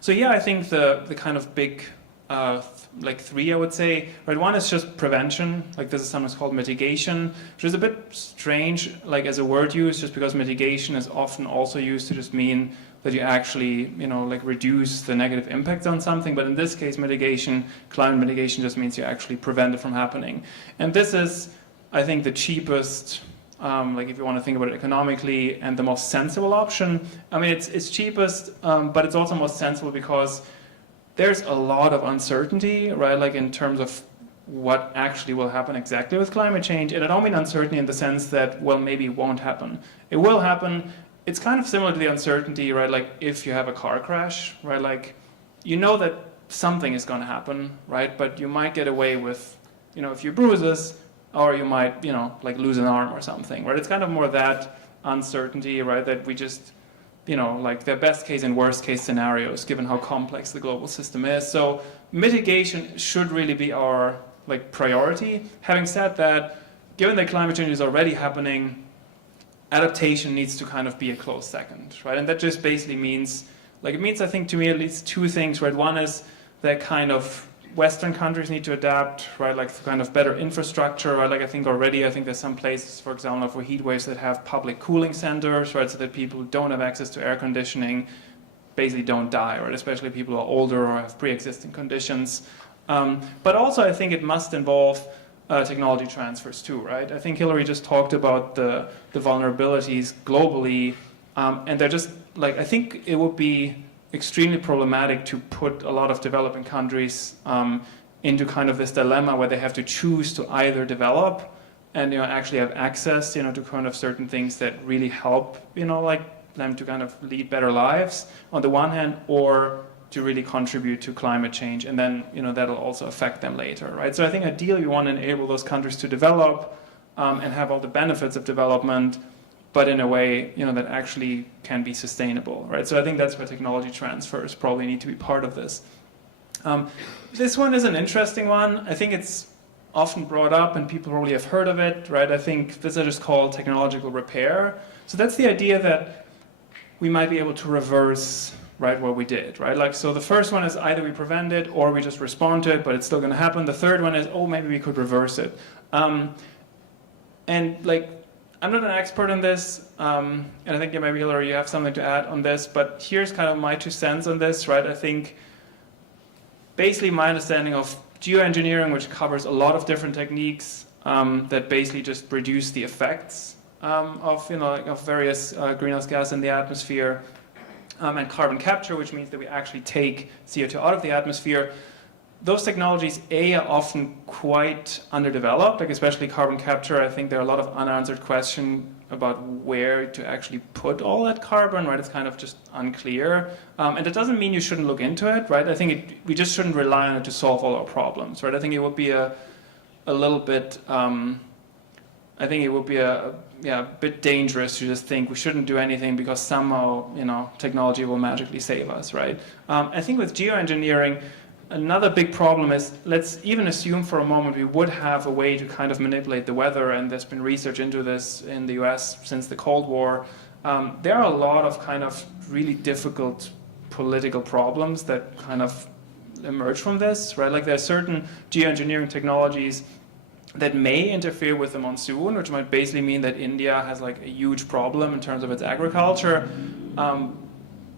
So yeah, I think the kind of big, like 3, I would say, right? One is just prevention. Like this is sometimes called mitigation, which is a bit strange, like as a word use, just because mitigation is often also used to just mean that you actually, you know, like reduce the negative impacts on something. But in this case, mitigation, climate mitigation just means you actually prevent it from happening. And this is, I think, the cheapest, like if you want to think about it economically, and the most sensible option. I mean, it's cheapest, but it's also most sensible because there's a lot of uncertainty, right? Like in terms of what actually will happen exactly with climate change. And I don't mean uncertainty in the sense that, well, maybe it won't happen. It will happen. It's kind of similar to the uncertainty, right? Like if you have a car crash, right? Like you know that something is going to happen, right? But you might get away with, you know, a few bruises, or you might, you know, like lose an arm or something, right? It's kind of more that uncertainty, right? That we just, you know, like the best case and worst case scenarios, given how complex the global system is. So mitigation should really be our like priority. Having said that, given that climate change is already happening, adaptation needs to kind of be a close second, right? And that just basically means, like it means, I think to me at least 2 things, right? One is that kind of Western countries need to adapt, right? Like kind of better infrastructure, right? Like I think there's some places, for example, for heat waves that have public cooling centers, right? So that people who don't have access to air conditioning basically don't die, right? Especially people who are older or have pre-existing conditions. But also I think it must involve technology transfers too, right? I think Hilary just talked about the vulnerabilities globally, and they're just like, I think it would be extremely problematic to put a lot of developing countries into kind of this dilemma where they have to choose to either develop and, you know, actually have access, you know, to kind of certain things that really help, you know, like them to kind of lead better lives on the one hand, or to really contribute to climate change, and then that'll also affect them later, right? So I think ideally we want to enable those countries to develop and have all the benefits of development, but in a way that actually can be sustainable, right? So I think that's where technology transfers probably need to be part of this. This one is an interesting one. I think it's often brought up and people probably have heard of it, right? I think this is just called technological repair. So that's the idea that we might be able to reverse, right, what we did, right? Like, so the first one is either we prevent it or we just respond to it, but it's still going to happen. The third one is, oh, maybe we could reverse it. And like, I'm not an expert on this, and I think maybe Hilary, you have something to add on this, but here's kind of my 2 cents on this, right? I think basically my understanding of geoengineering, which covers a lot of different techniques that basically just reduce the effects of various greenhouse gas in the atmosphere, and carbon capture, which means that we actually take CO2 out of the atmosphere. Those technologies, are often quite underdeveloped, like especially carbon capture. I think there are a lot of unanswered questions about where to actually put all that carbon, right? It's kind of just unclear. And it doesn't mean you shouldn't look into it, right? I think we just shouldn't rely on it to solve all our problems, right? I think it would be a little bit, I think it would be a bit dangerous to just think we shouldn't do anything because somehow, technology will magically save us, right? I think with geoengineering, another big problem is, let's even assume for a moment we would have a way to kind of manipulate the weather, and there's been research into this in the US since the Cold War. There are a lot of kind of really difficult political problems that kind of emerge from this, right? Like there are certain geoengineering technologies that may interfere with the monsoon, which might basically mean that India has like a huge problem in terms of its agriculture.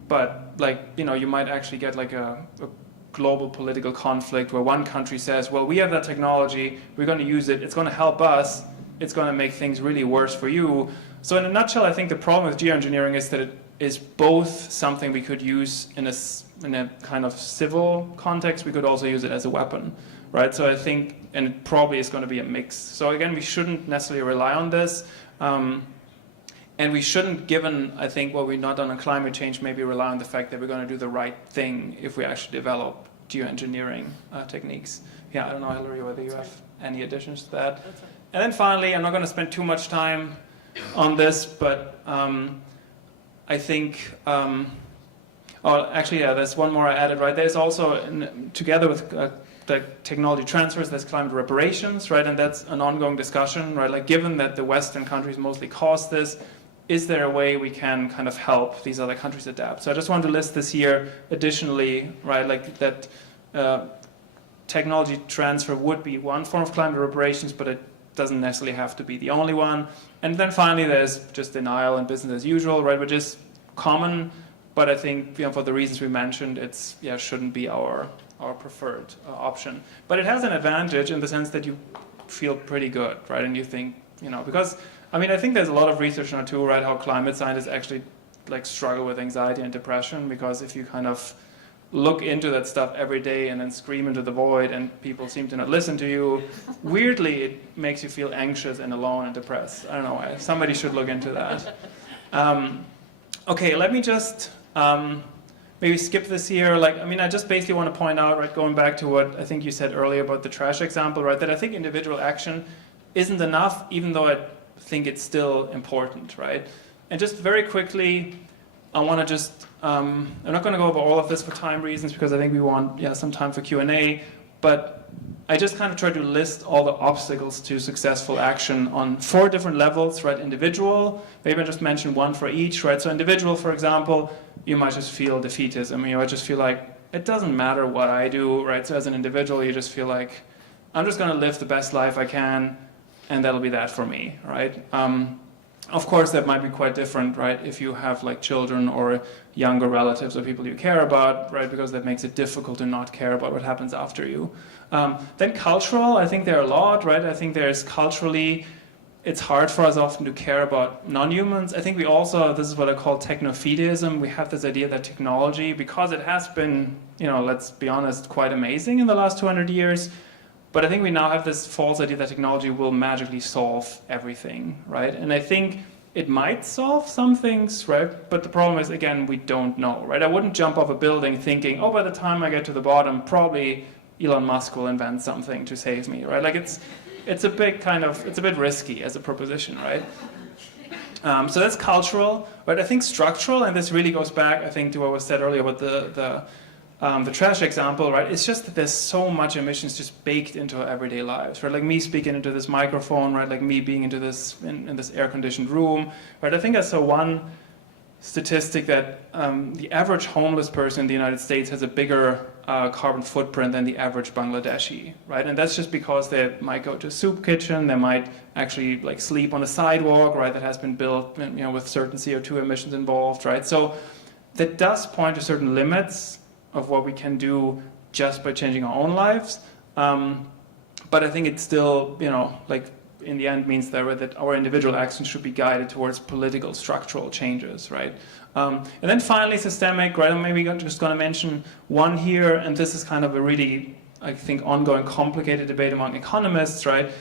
But like, you might actually get like a global political conflict where one country says, well, we have that technology, we're going to use it, it's going to help us, it's going to make things really worse for you. So in a nutshell, I think the problem with geoengineering is that it is both something we could use in a kind of civil context, we could also use it as a weapon, right? So I think, and it probably is going to be a mix. So again, we shouldn't necessarily rely on this. And we shouldn't, given, I think, what we've not done on climate change, maybe rely on the fact that we're going to do the right thing if we actually develop geoengineering techniques. Yeah, I don't know, Hilary, whether you have any additions to that. And then finally, I'm not going to spend too much time on this, but I think, there's one more I added, right? There's also, together with the technology transfers, there's climate reparations, right? And that's an ongoing discussion, right? Like, given that the Western countries mostly caused this, is there a way we can kind of help these other countries adapt? So I just wanted to list this here additionally, right? Like that technology transfer would be one form of climate reparations, but it doesn't necessarily have to be the only one. And then finally, there's just denial and business as usual, right? Which is common, but I think for the reasons we mentioned, it's shouldn't be our preferred option. But it has an advantage in the sense that you feel pretty good, right? And you think, because I think there's a lot of research now too, right? How climate scientists actually like struggle with anxiety and depression, because if you kind of look into that stuff every day and then scream into the void and people seem to not listen to you, weirdly it makes you feel anxious and alone and depressed. I don't know why. Somebody should look into that. Okay, let me just maybe skip this here. I just basically want to point out, right, going back to what I think you said earlier about the trash example, right, that I think individual action isn't enough, even though I think it's still important, right? And just very quickly, I want to just, I'm not going to go over all of this for time reasons, because I think we want some time for Q&A, but I just kind of try to list all the obstacles to successful action on 4 different levels, right? Individual, maybe I just mention one for each, right? So individual, for example, you might just feel defeatism. You might just feel like, it doesn't matter what I do, right? So as an individual, you just feel like, I'm just going to live the best life I can, and that'll be that for me, right? Of course, that might be quite different, right, if you have like children or younger relatives or people you care about, right, because that makes it difficult to not care about what happens after you. Then cultural, I think there are a lot, right? I think there's culturally, it's hard for us often to care about non-humans. I think we also, this is what I call technofideism. We have this idea that technology, because it has been, let's be honest, quite amazing in the last 200 years, but I think we now have this false idea that technology will magically solve everything, right? And I think it might solve some things, right? But the problem is, again, we don't know, right? I wouldn't jump off a building thinking, oh, by the time I get to the bottom, probably Elon Musk will invent something to save me, right? Like it's a bit risky as a proposition, right? So that's cultural, but I think structural, and this really goes back, I think, to what was said earlier about the trash example, right? It's just that there's so much emissions just baked into our everyday lives, right? Like me speaking into this microphone, right? Like me being into this in this air-conditioned room, right? I think I saw one statistic that the average homeless person in the United States has a bigger carbon footprint than the average Bangladeshi, right? And that's just because they might go to a soup kitchen, they might actually like sleep on a sidewalk, right? That has been built, with certain CO2 emissions involved, right? So that does point to certain limits of what we can do just by changing our own lives. But I think it still, in the end means that our individual actions should be guided towards political structural changes, right? And then finally, systemic, right? I'm maybe just going to mention one here, and this is kind of a really, I think, ongoing complicated debate among economists, right?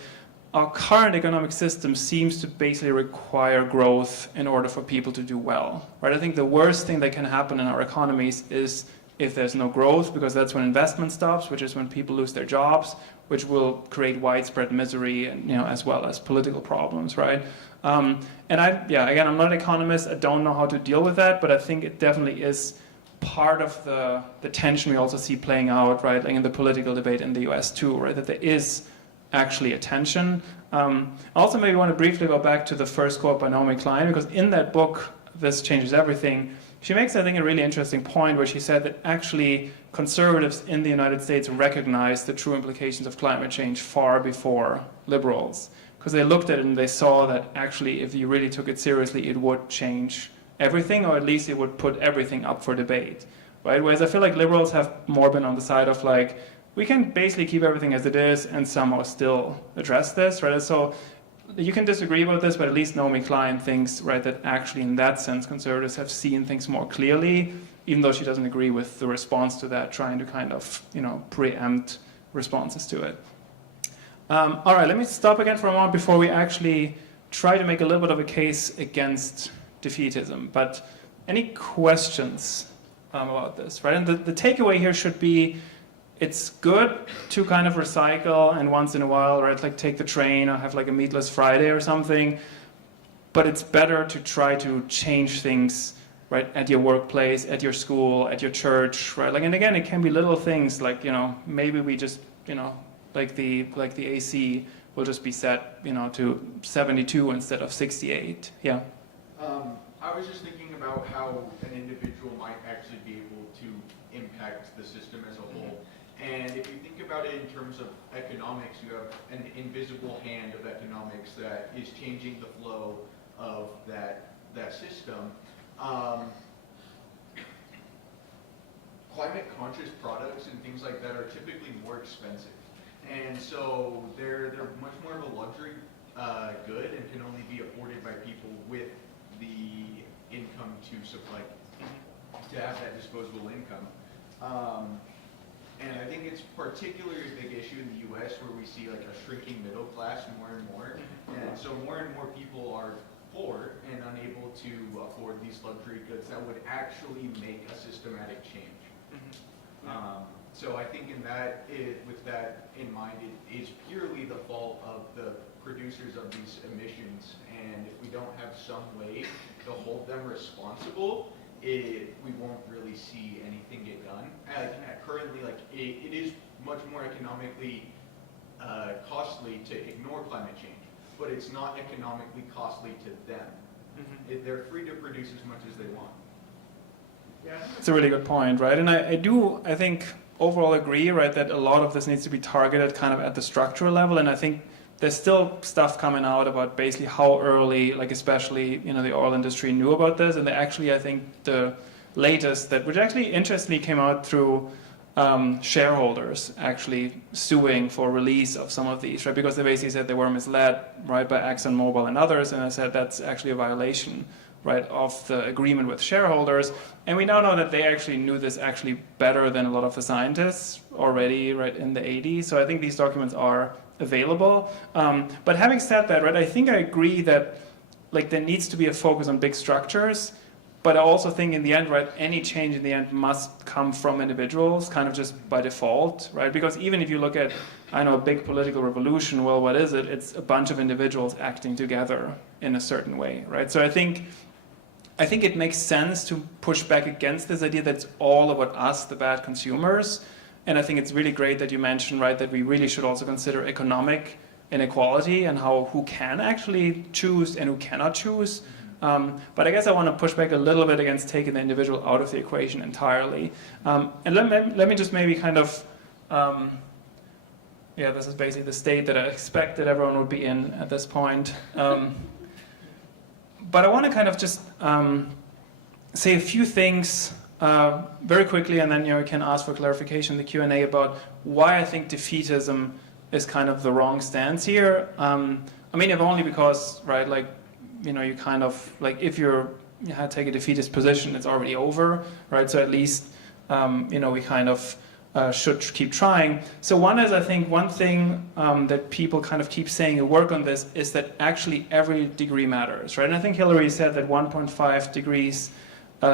Our current economic system seems to basically require growth in order for people to do well, right? I think the worst thing that can happen in our economies is if there's no growth, because that's when investment stops, which is when people lose their jobs, which will create widespread misery and as well as political problems, right? And again, I'm not an economist. I don't know how to deal with that, but I think it definitely is part of the tension we also see playing out, right, like in the political debate in the US too, right, that there is actually a tension. I also maybe want to briefly go back to the first quote by Naomi Klein, because in that book, This Changes Everything, she makes, I think, a really interesting point where she said that actually conservatives in the United States recognize the true implications of climate change far before liberals. Because they looked at it and they saw that actually if you really took it seriously, it would change everything, or at least it would put everything up for debate, right? Whereas I feel like liberals have more been on the side of like, we can basically keep everything as it is and somehow still address this, right? So you can disagree about this, but at least Naomi Klein thinks, right, that actually in that sense conservatives have seen things more clearly, even though she doesn't agree with the response to that, trying to kind of, preempt responses to it. All right, let me stop again for a moment before we actually try to make a little bit of a case against defeatism. But any questions about this, right? And the takeaway here should be, it's good to kind of recycle and once in a while, right, like take the train or have like a meatless Friday or something. But it's better to try to change things, right, at your workplace, at your school, at your church, right? Like, and again, it can be little things like, maybe we just, like the AC will just be set, to 72 instead of 68. Yeah. I was just thinking about how an individual might actually be able to impact the system as a whole. And if you think about it in terms of economics, you have an invisible hand of economics that is changing the flow of that system. Climate conscious products and things like that are typically more expensive. And so they're much more of a luxury good and can only be afforded by people with the income to have that disposable income. And I think it's particularly a big issue in the US where we see like a shrinking middle class more and more. And so more and more people are poor and unable to afford these luxury goods that would actually make a systematic change. So I think with that in mind, it is purely the fault of the producers of these emissions. And if we don't have some way to hold them responsible, we won't really see anything get done. Currently, it is much more economically costly to ignore climate change, but it's not economically costly to them. They're free to produce as much as they want. Yeah, that's a really good point, right? And I think overall agree, right, that a lot of this needs to be targeted kind of at the structural level, and I think there's still stuff coming out about basically how early, like especially, the oil industry knew about this, and they actually, I think the latest which actually interestingly came out through shareholders actually suing for release of some of these, right, because they basically said they were misled, right, by ExxonMobil and others, and I said that's actually a violation, right, of the agreement with shareholders. And we now know that they actually knew this actually better than a lot of the scientists already, right, in the 80s. So I think these documents are available. But having said that, right, I think I agree that like there needs to be a focus on big structures, but I also think in the end, right, any change in the end must come from individuals, kind of just by default, right? Because even if you look at, I know, a big political revolution, well, what is it? It's a bunch of individuals acting together in a certain way, right? So I think it makes sense to push back against this idea that it's all about us, the bad consumers. And I think it's really great that you mentioned, right, that we really should also consider economic inequality and who can actually choose and who cannot choose. But I guess I want to push back a little bit against taking the individual out of the equation entirely. And let me just maybe kind of, yeah, this is basically the state that I expect that everyone would be in at this point. But I want to kind of just say a few things very quickly, and then you can ask for clarification in the Q&A about why I think defeatism is kind of the wrong stance here. I mean, if only because, right, like, you kind of, like, if you take a defeatist position, it's already over, right? So at least, we kind of should keep trying. So one is, I think, one thing that people kind of keep saying and work on this is that actually every degree matters, right? And I think Hilary said that 1.5 degrees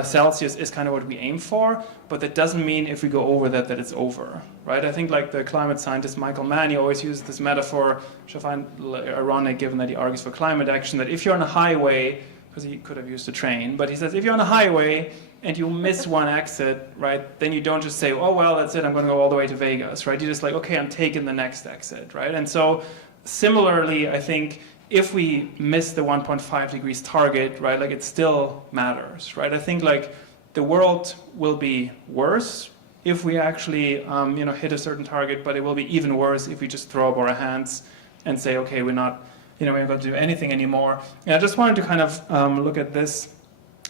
Celsius is kind of what we aim for, but that doesn't mean if we go over that it's over, right? I think like the climate scientist Michael Mann, he always uses this metaphor, which I find ironic given that he argues for climate action, that if you're on a highway, because he could have used a train, but he says if you're on a highway and you miss one exit, right, then you don't just say, oh, well, that's it, I'm going to go all the way to Vegas, right? You're just like, okay, I'm taking the next exit, right? And so similarly, I think if we miss the 1.5 degrees target, right, like it still matters, right? I think like the world will be worse if we actually, hit a certain target, but it will be even worse if we just throw up our hands and say, okay, we're not going to do anything anymore. And I just wanted to kind of look at this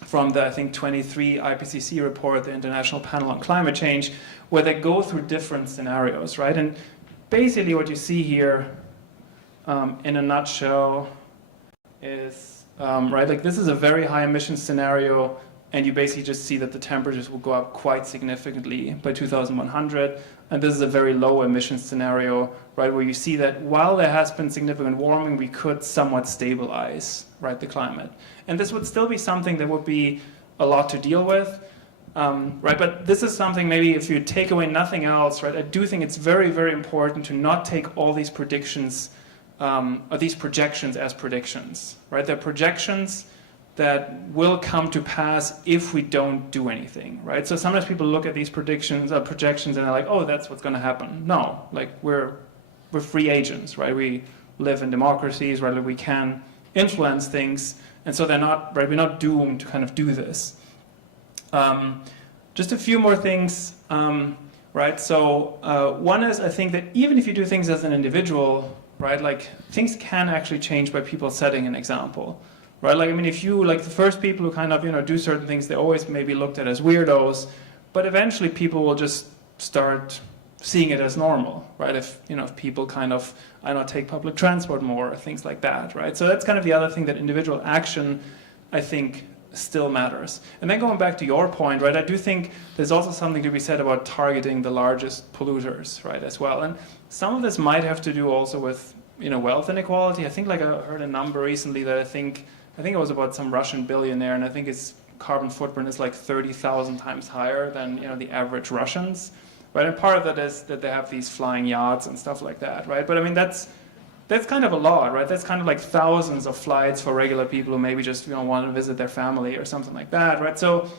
from the, I think, 23 IPCC report, the International Panel on Climate Change, where they go through different scenarios, right? And basically what you see here, in a nutshell, is, right, like this is a very high emission scenario, and you basically just see that the temperatures will go up quite significantly by 2100. And this is a very low emission scenario, right, where you see that while there has been significant warming, we could somewhat stabilize, right, the climate. And this would still be something that would be a lot to deal with. Right, but this is something maybe if you take away nothing else, right, I do think it's very, very important to not take all these predictions or these projections as predictions, right? They're projections that will come to pass if we don't do anything, right? So sometimes people look at these projections and they're like, oh, that's what's going to happen. No, like we're free agents, right? We live in democracies, right? Like we can influence things, and so they're not, right? We're not doomed to kind of do this. Just a few more things, right? So one is, I think that even if you do things as an individual, right, like things can actually change by people setting an example, right? Like, I mean, if you, like the first people who kind of, do certain things, they always may be looked at as weirdos, but eventually people will just start seeing it as normal, right? If, if people kind of, take public transport more, things like that, right? So that's kind of the other thing, that individual action, I think, still matters. And then going back to your point, right, I do think there's also something to be said about targeting the largest polluters, right, as well. And some of this might have to do also with, wealth inequality. I think like I heard a number recently that I think it was about some Russian billionaire, and I think his carbon footprint is like 30,000 times higher than, the average Russians, right? And part of that is that they have these flying yachts and stuff like that, right? But I mean, that's kind of a lot, right? That's kind of like thousands of flights for regular people who maybe just want to visit their family or something like that, right? So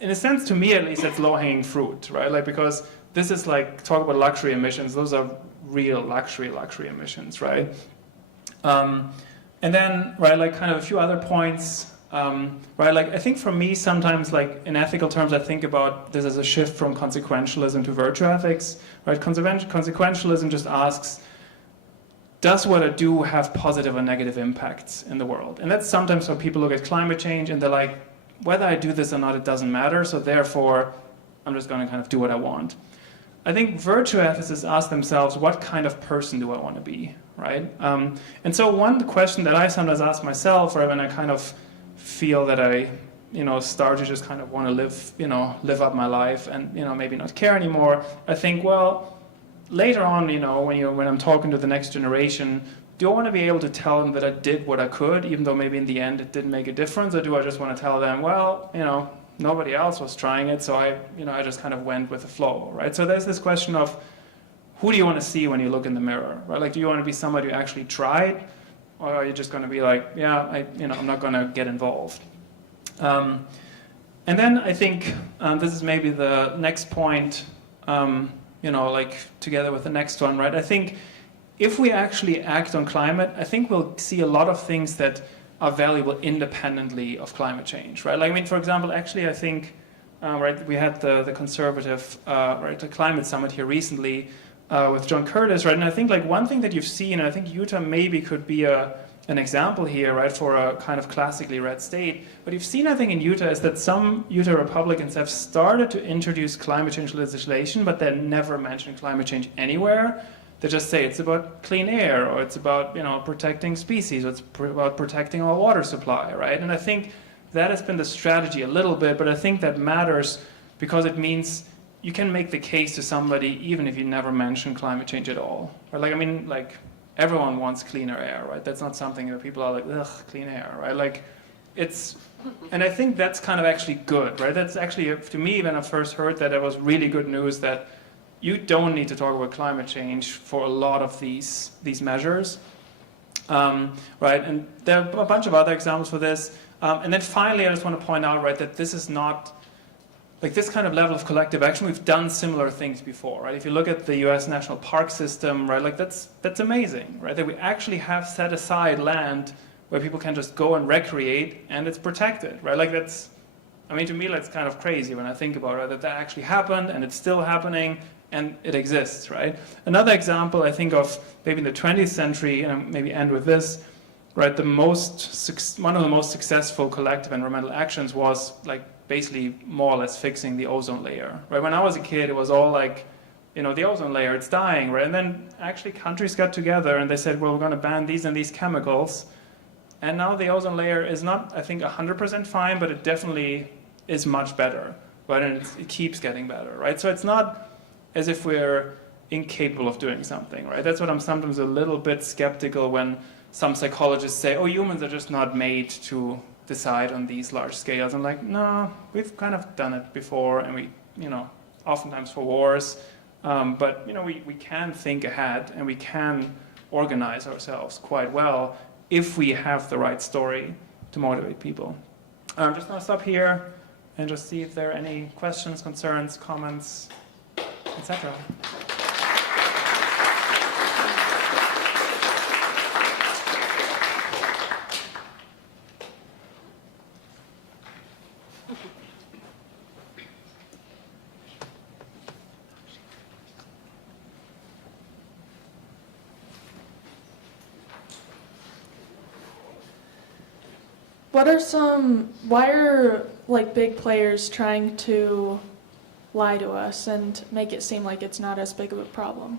in a sense, to me at least, it's low-hanging fruit, right? Like, because this is like, talk about luxury emissions, those are real luxury emissions, right? And then, right, like kind of a few other points, right? Like I think for me, sometimes like in ethical terms, I think about this as a shift from consequentialism to virtue ethics, right? Consequentialism just asks, does what I do have positive or negative impacts in the world? And that's sometimes when people look at climate change and they're like, whether I do this or not, it doesn't matter. So therefore, I'm just going to kind of do what I want. I think virtue ethicists ask themselves, what kind of person do I want to be, right? And so one question that I sometimes ask myself, or when I kind of feel that I, start to just kind of want to live up my life and, maybe not care anymore, I think, well, later on, when I'm talking to the next generation, do I want to be able to tell them that I did what I could, even though maybe in the end it didn't make a difference, or do I just want to tell them, well, nobody else was trying it, so I just kind of went with the flow, right? So there's this question of who do you want to see when you look in the mirror, right? Like, do you want to be somebody who actually tried, or are you just going to be like, yeah, I'm not going to get involved? And then I think this is maybe the next point, like together with the next one, right? I think if we actually act on climate, I think we'll see a lot of things that are valuable independently of climate change, right? Like, I mean, for example, actually, I think, right, we had the conservative, the climate summit here recently with John Curtis, right? And I think, like, one thing that you've seen, and I think Utah maybe could be an example here, right, for a kind of classically red state. What you've seen, I think, in Utah is that some Utah Republicans have started to introduce climate change legislation, but they never mention climate change anywhere. They just say it's about clean air, or it's about protecting species, or it's about protecting our water supply, right? And I think that has been the strategy a little bit, but I think that matters because it means you can make the case to somebody even if you never mention climate change at all. Right? Like, I mean, like, everyone wants cleaner air, right? That's not something that people are like, ugh, clean air, right? Like, and I think that's kind of actually good, right? That's actually, to me, when I first heard that, it was really good news that you don't need to talk about climate change for a lot of these measures, right? And there are a bunch of other examples for this. And then finally, I just want to point out, right, that this is not, like, this kind of level of collective action, we've done similar things before, right? If you look at the US National Park System, right, like, that's amazing, right? That we actually have set aside land where people can just go and recreate, and it's protected, right? Like, that's, I mean, to me, that's kind of crazy when I think about it, that actually happened, and it's still happening, and it exists, right? Another example I think of maybe in the 20th century, and I'll maybe end with this, right? One of the most successful collective environmental actions was, like, basically more or less fixing the ozone layer, right? When I was a kid, it was all like, the ozone layer, it's dying, right? And then actually countries got together and they said, well, we're going to ban these and these chemicals. And now the ozone layer is not, I think, 100% fine, but it definitely is much better, right? And it keeps getting better, right? So it's not as if we're incapable of doing something, right? That's what I'm sometimes a little bit skeptical when some psychologists say, oh, humans are just not made to decide on these large scales. I'm like, no, we've kind of done it before, and we, oftentimes for wars, but we can think ahead, and we can organize ourselves quite well if we have the right story to motivate people. I'm just going to stop here and just see if there are any questions, concerns, comments, etc. Why are, like, big players trying to lie to us and make it seem like it's not as big of a problem?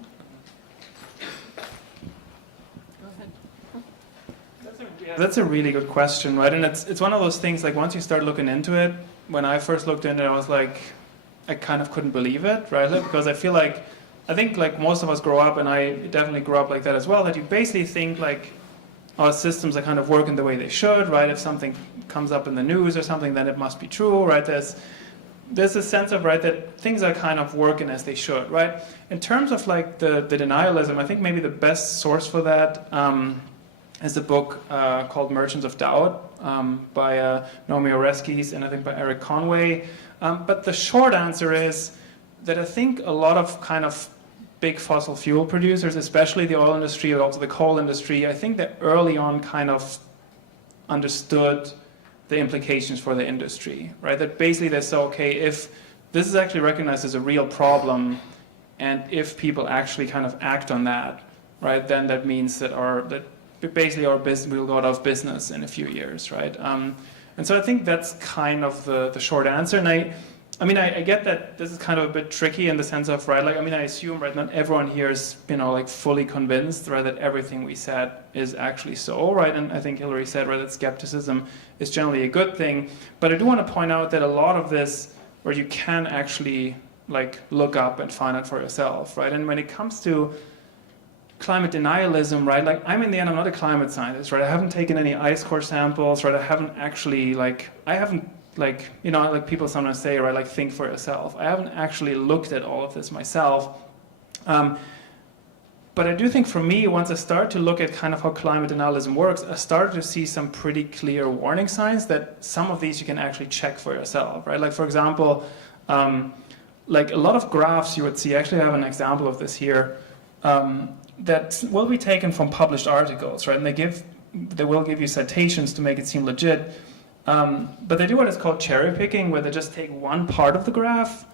That's a really good question, right? And it's one of those things, like, once you start looking into it, when I first looked into it, I was like, I kind of couldn't believe it, right? Because I think like most of us grow up, and I definitely grew up like that as well, that you basically think like our systems are kind of working the way they should, right? If something comes up in the news or something, then it must be true, right? There's a sense of, right, that things are kind of working as they should, right? In terms of like the denialism, I think maybe the best source for that is a book called Merchants of Doubt by Naomi Oreskes and I think by Eric Conway. But the short answer is that I think a lot of kind of big fossil fuel producers, especially the oil industry, but also the coal industry, I think that early on kind of understood the implications for the industry, right? That basically they say, okay, if this is actually recognized as a real problem, and if people actually kind of act on that, right, then that means that basically our business will go out of business in a few years, right? And so I think that's kind of the short answer. And I get that this is kind of a bit tricky in the sense of, right, like, I assume, right, not everyone here is, like fully convinced, right, that everything we said is actually so, right? And I think Hilary said, right, that skepticism is generally a good thing. But I do want to point out that a lot of this, where you can actually like look up and find out for yourself, right? And when it comes to climate denialism, right? Like I'm in the end, I'm not a climate scientist, right? I haven't taken any ice core samples, right? I haven't actually like people sometimes say, right? Like think for yourself. I haven't actually looked at all of this myself. But I do think for me, once I start to look at kind of how climate denialism works, I started to see some pretty clear warning signs that some of these you can actually check for yourself, right? Like for example, like a lot of graphs you would see, actually I have an example of this here, that will be taken from published articles, right? And they will give you citations to make it seem legit. But they do what is called cherry picking, where they just take one part of the graph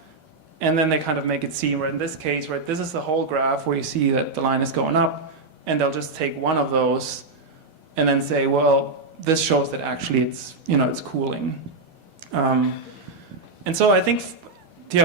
and then they kind of make it seem, right, in this case, right, this is the whole graph where you see that the line is going up, and they'll just take one of those and then say, well, this shows that actually it's, it's cooling. And so I think,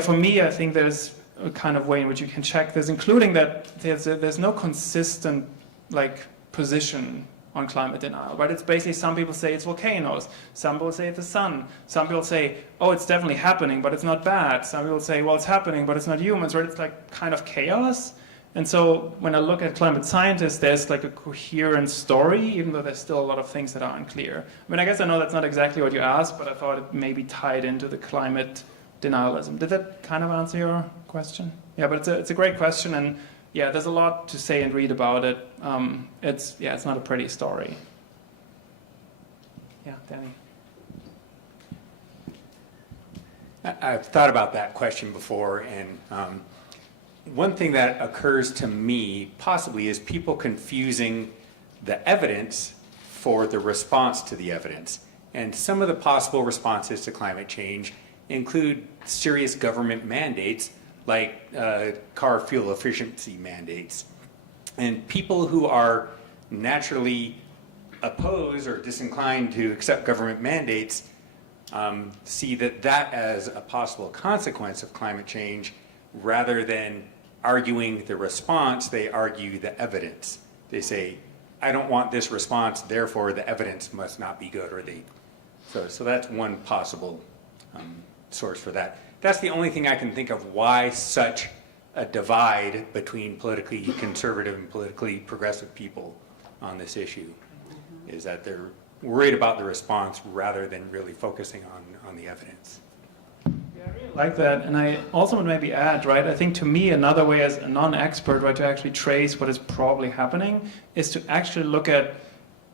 for me, I think there's a kind of way in which you can check this, including that there's no consistent, like, position on climate denial, right? It's basically, some people say it's volcanoes, some people say it's the sun, some people say, oh, it's definitely happening, but it's not bad. Some people say, well, it's happening, but it's not humans, right? It's like kind of chaos. And so when I look at climate scientists, there's like a coherent story, even though there's still a lot of things that are unclear. I mean, I guess I know that's not exactly what you asked, but I thought it may be tied into the climate denialism. Did that kind of answer your question? Yeah, but it's a great question, and yeah, there's a lot to say and read about it. It's not a pretty story. Yeah, Danny. I've thought about that question before, and one thing that occurs to me possibly is people confusing the evidence for the response to the evidence. And some of the possible responses to climate change include serious government mandates like car fuel efficiency mandates. And people who are naturally opposed or disinclined to accept government mandates see that as a possible consequence of climate change. Rather than arguing the response, they argue the evidence. They say, I don't want this response, therefore the evidence must not be good. So that's one possible source for that. That's the only thing I can think of why such a divide between politically conservative and politically progressive people on this issue, is that they're worried about the response rather than really focusing on the evidence. Yeah, I really like that, and I also would maybe add, right, I think to me another way as a non-expert, right, to actually trace what is probably happening is to actually look at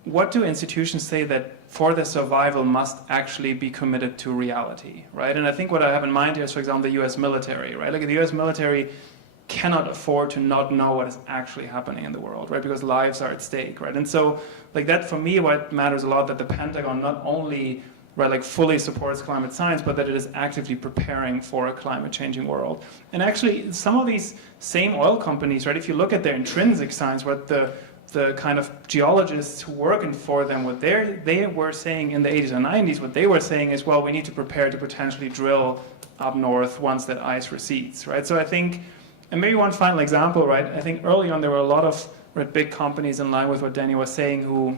what do institutions say that for their survival must actually be committed to reality, right? And I think what I have in mind here is, for example, the US military, right? Like the US military cannot afford to not know what is actually happening in the world, right? Because lives are at stake, right? And so, like that for me, what matters a lot, that the Pentagon not only, right, like fully supports climate science, but that it is actively preparing for a climate changing world. And actually, some of these same oil companies, right, if you look at their intrinsic science, what the kind of geologists who working for them, what they were saying in the 80s and 90s, what they were saying is, well, we need to prepare to potentially drill up north once that ice recedes, right? So I think, and maybe one final example, right? I think early on there were a lot of big companies in line with what Danny was saying who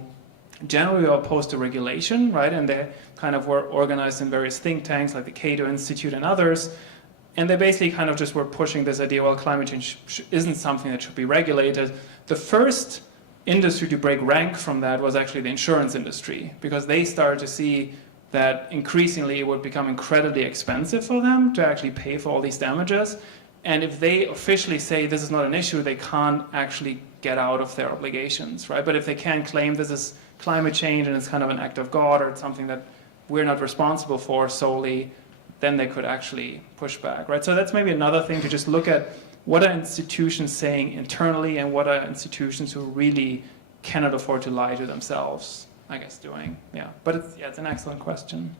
generally are opposed to regulation, right? And they kind of were organized in various think tanks like the Cato Institute and others. And they basically kind of just were pushing this idea, well, climate change isn't something that should be regulated. The first industry to break rank from that was actually the insurance industry, because they started to see that increasingly it would become incredibly expensive for them to actually pay for all these damages. And if they officially say this is not an issue, they can't actually get out of their obligations, right? But if they can claim this is climate change and it's kind of an act of God or it's something that we're not responsible for solely, then they could actually push back, right? So that's maybe another thing to just look at. What are institutions saying internally, and what are institutions who really cannot afford to lie to themselves, I guess, doing? Yeah, but it's an excellent question.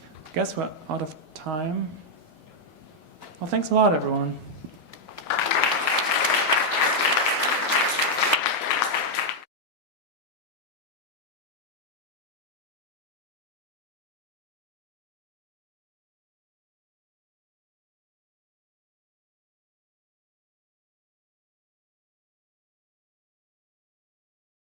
I guess we're out of time. Well, thanks a lot, everyone.